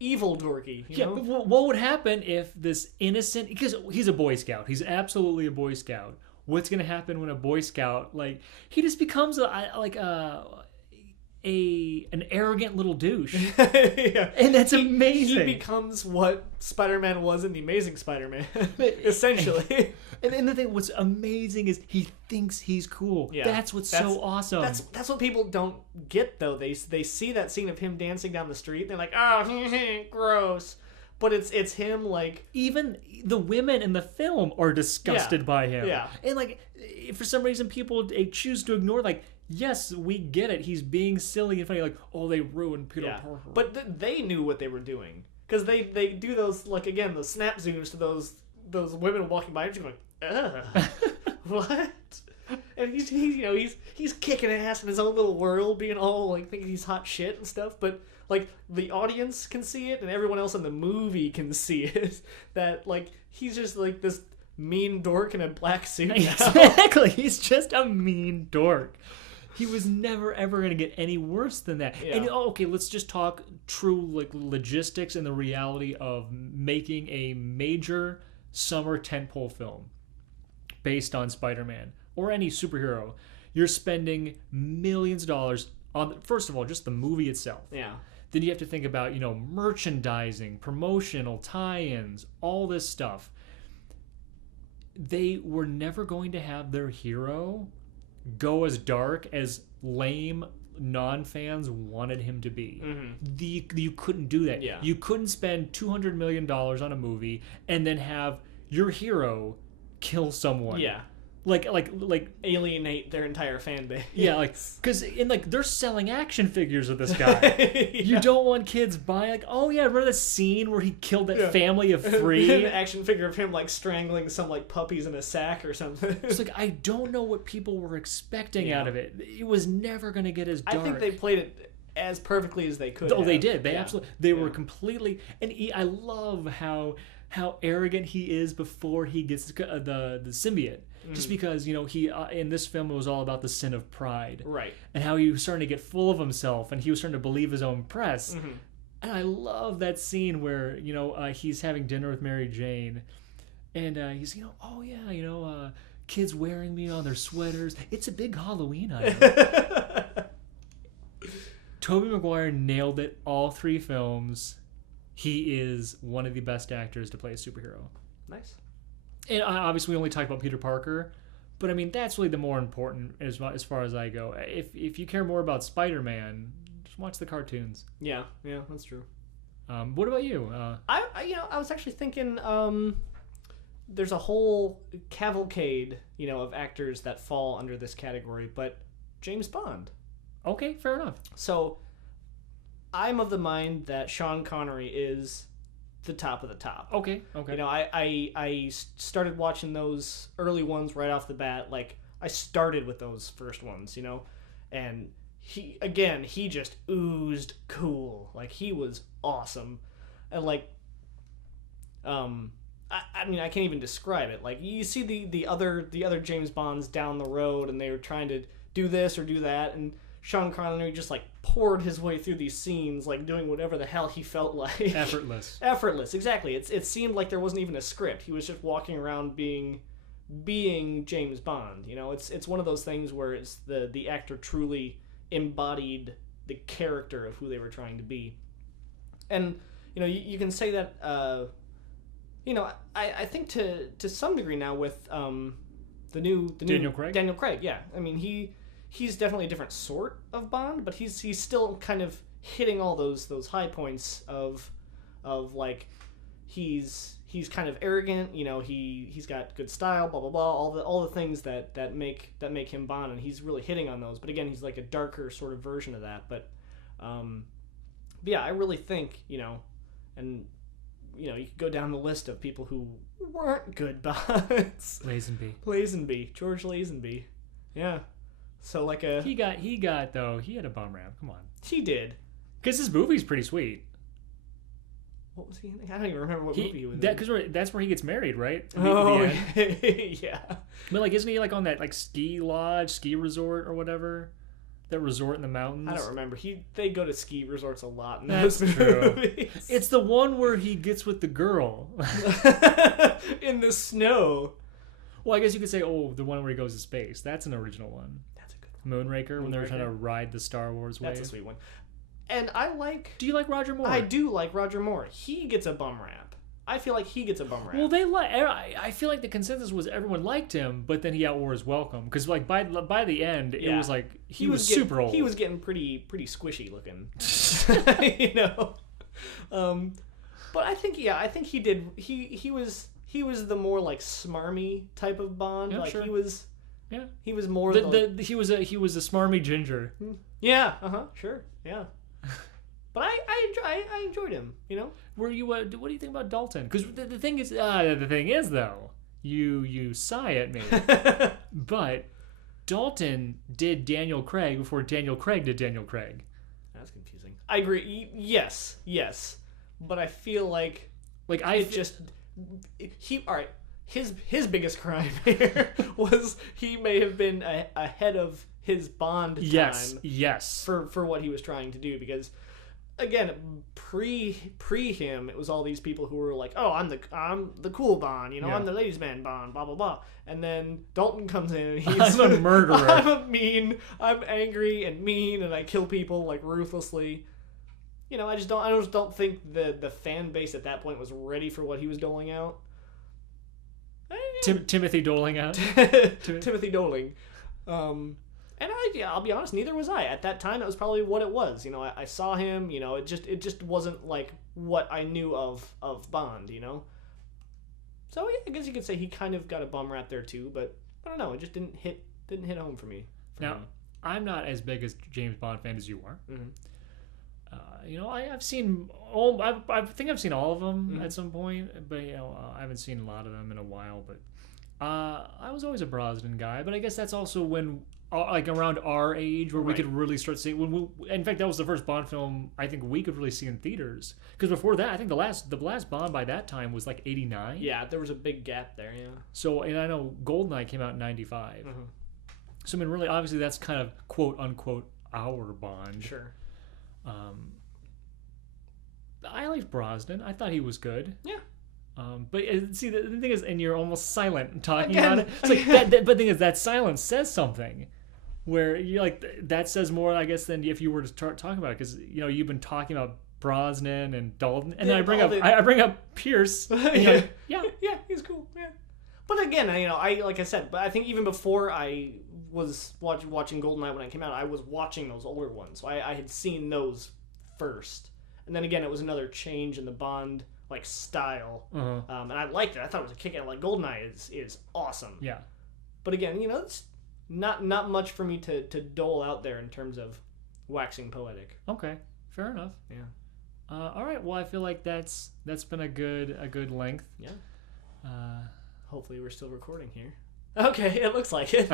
evil dorky. You know? But what would happen if this innocent? Because he's a Boy Scout. He's absolutely a Boy Scout. What's going to happen when a Boy Scout he just becomes an arrogant little douche. And that's amazing. He becomes what Spider-Man was in The Amazing Spider-Man, essentially. And the thing, what's amazing is he thinks he's cool. Yeah. That's so awesome. That's what people don't get, though. They see that scene of him dancing down the street, and they're like, oh, gross. But it's him, even the women in the film are disgusted by him. Yeah. And, for some reason, people choose to ignore, yes, we get it. He's being silly and funny. They ruined Peter Parker. But they knew what they were doing. Because they do those, those snap zooms to those women walking by and just going, ugh, what? And he's kicking ass in his own little world, being all like thinking he's hot shit and stuff. But like the audience can see it, and everyone else in the movie can see it. That like he's just like this mean dork in a black suit. Now. Exactly, he's just a mean dork. He was never ever going to get any worse than that. Yeah. And okay, let's just talk true like logistics and the reality of making a major summer tentpole film based on Spider-Man or any superhero. You're spending millions of dollars on first of all just the movie itself. Yeah. Then you have to think about, merchandising, promotional tie-ins, all this stuff. They were never going to have their hero go as dark as lame non-fans wanted him to be. Mm-hmm. You couldn't do that. Yeah. You couldn't spend $200 million on a movie and then have your hero kill someone. Yeah. Like Alienate their entire fan base. yeah, like because they're selling action figures of this guy. You don't want kids buying like, oh yeah, remember that scene where he killed that family of 3? An action figure of him like strangling some like puppies in a sack or something. It's like I don't know what people were expecting out of it. It was never gonna get as dark. I think they played it as perfectly as they could. Oh, they did. They Yeah. absolutely. They were completely. And I love how arrogant he is before he gets the symbiote. Just because he in this film it was all about the sin of pride, Right. and how he was starting to get full of himself, and he was starting to believe his own press. Mm-hmm. And I love that scene where he's having dinner with Mary Jane, and he's oh yeah kids wearing me on their sweaters. It's a big Halloween item. Tobey Maguire nailed it all 3 films. He is one of the best actors to play a superhero. Nice. And obviously we only talked about Peter Parker, but I mean that's really the more important as far as I go. If you care more about Spider-Man, just watch the cartoons. Yeah, that's true. What about you? I was actually thinking there's a whole cavalcade, of actors that fall under this category, but James Bond. Okay, fair enough. So I'm of the mind that Sean Connery is the top of the top. Okay. I started watching those early ones right off the bat. Like I started with those first ones, and he just oozed cool. Like he was awesome, and like, I mean I can't even describe it. Like you see the other James Bonds down the road, and they were trying to do this or do that, and Sean Connery just like poured his way through these scenes, like doing whatever the hell he felt like. Effortless, exactly. It seemed like there wasn't even a script. He was just walking around being James Bond. It's one of those things where it's the actor truly embodied the character of who they were trying to be. And you can say that I think to some degree now with the new Daniel Craig. Daniel Craig, yeah. I mean he's definitely a different sort of Bond, but he's still kind of hitting all those high points of like he's kind of arrogant, he's got good style, blah blah blah, all the things that make him Bond, and he's really hitting on those. But again, he's like a darker sort of version of that. But yeah, I really think and you could go down the list of people who weren't good Bonds. Lazenby, George Lazenby, yeah. So like he had a bum rap. Come on. He did. Because his movie's pretty sweet. What was he in? I don't even remember what movie he was in. Because that's where he gets married, right? Oh, yeah. But like, isn't he like on that like ski resort or whatever? That resort in the mountains. I don't remember. They go to ski resorts a lot in those movies. True. It's the one where he gets with the girl in the snow. Well, I guess you could say, the one where he goes to space. That's an original one. Moonraker, when they were trying to ride the Star Wars wave. That's a sweet one. And I like... Do you like Roger Moore? I do like Roger Moore. He gets a bum rap. I feel like he gets a bum rap. Well, I feel like the consensus was everyone liked him, but then he outwore his welcome. Because like by the end, it was like he was super old. He was getting pretty squishy looking. But I think he did. He was the more like smarmy type of Bond. Yeah, like sure. he was... Yeah, he was more. He was a smarmy ginger. Yeah. Sure. Yeah. But I enjoyed him. Were you? What do you think about Dalton? Because the thing is though, you sigh at me, but Dalton did Daniel Craig before Daniel Craig did Daniel Craig. That's confusing. I agree. Yes, but I feel like all right. His biggest crime here was he may have been ahead of his Bond time. Yes. For what he was trying to do, because again, pre him, it was all these people who were like, "Oh, I'm the cool Bond, you know, I'm the ladies' man Bond, blah blah blah." And then Dalton comes in and he's I'm a murderer. I'm angry and mean, and I kill people like ruthlessly. You know, I just don't think the fan base at that point was ready for what he was doling out. Timothy doling out. Timothy Doling. And I'll be honest, neither was I. At that time, it was probably what it was. You know, I saw him, you know, it just wasn't like what I knew of Bond, you know? So yeah, I guess you could say he kind of got a bum rap there too, but I don't know, it just didn't hit home for me. Now, I'm not as big as James Bond fan as you are. Mm-hmm. You know, I've seen all. I think I've seen all of them at some point, but you know, I haven't seen a lot of them in a while. But I was always a Brosnan guy. But I guess that's also when, like, around our age, where we could really start seeing. In fact, that was the first Bond film I think we could really see in theaters. Because before that, I think the last Bond by that time was like '89. Yeah, there was a big gap there. Yeah. So, and I know Goldeneye came out in '95. Mm-hmm. So I mean, really, obviously, that's kind of quote unquote our Bond. Sure. I liked Brosnan. I thought he was good. Yeah. But see, the thing is, and you're almost silent talking about it. It's like that. But the thing is, that silence says something. Where you're like, that says more, I guess, than if you were to start talking about it, because you know you've been talking about Brosnan and Dalton, and then I bring up Pierce. And you're like, yeah, he's cool. Yeah. But again, like I said, but I think even before I was watching Goldeneye when it came out, I was watching those older ones, so I had seen those first. And then again, it was another change in the Bond like style, and I liked it. I thought it was a kick-ass. Like Goldeneye is awesome. Yeah. But again, you know, it's not much for me to dole out there in terms of waxing poetic. Okay, fair enough. Yeah. All right. Well, I feel like that's been a good length. Yeah. Hopefully, we're still recording here. Okay, it looks like it.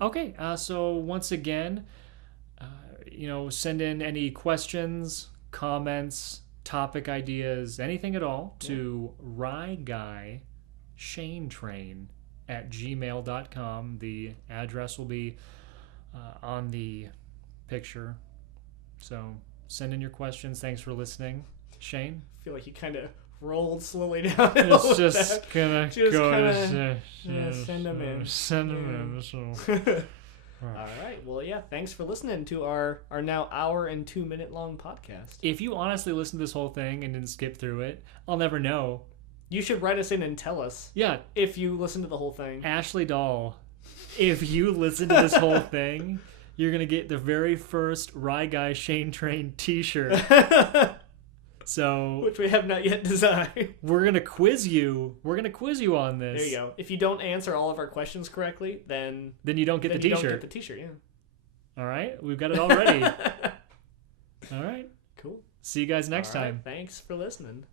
Okay. So once again, you know, send in any questions, comments, topic ideas, anything at all to ryguyShaneTrain@gmail.com. The address will be on the picture. So send in your questions. Thanks for listening. Shane? I feel like he kind of rolled slowly down. It's just gonna go to send them in. Send them in. So. All right. Well, yeah, thanks for listening to our now hour and 2 minute long podcast. If you honestly listened to this whole thing and didn't skip through it, I'll never know. You should write us in and tell us. Yeah. If you listen to the whole thing. Ashley Dahl, if you listen to this whole thing, you're going to get the very first Rye Guy Shane Train t-shirt. So, which we have not yet designed. We're going to quiz you. We're going to quiz you on this. There you go. If you don't answer all of our questions correctly, then you don't get the t-shirt. You don't get the t-shirt, yeah. All right. We've got it all ready. All right. Cool. See you guys next time. Thanks for listening.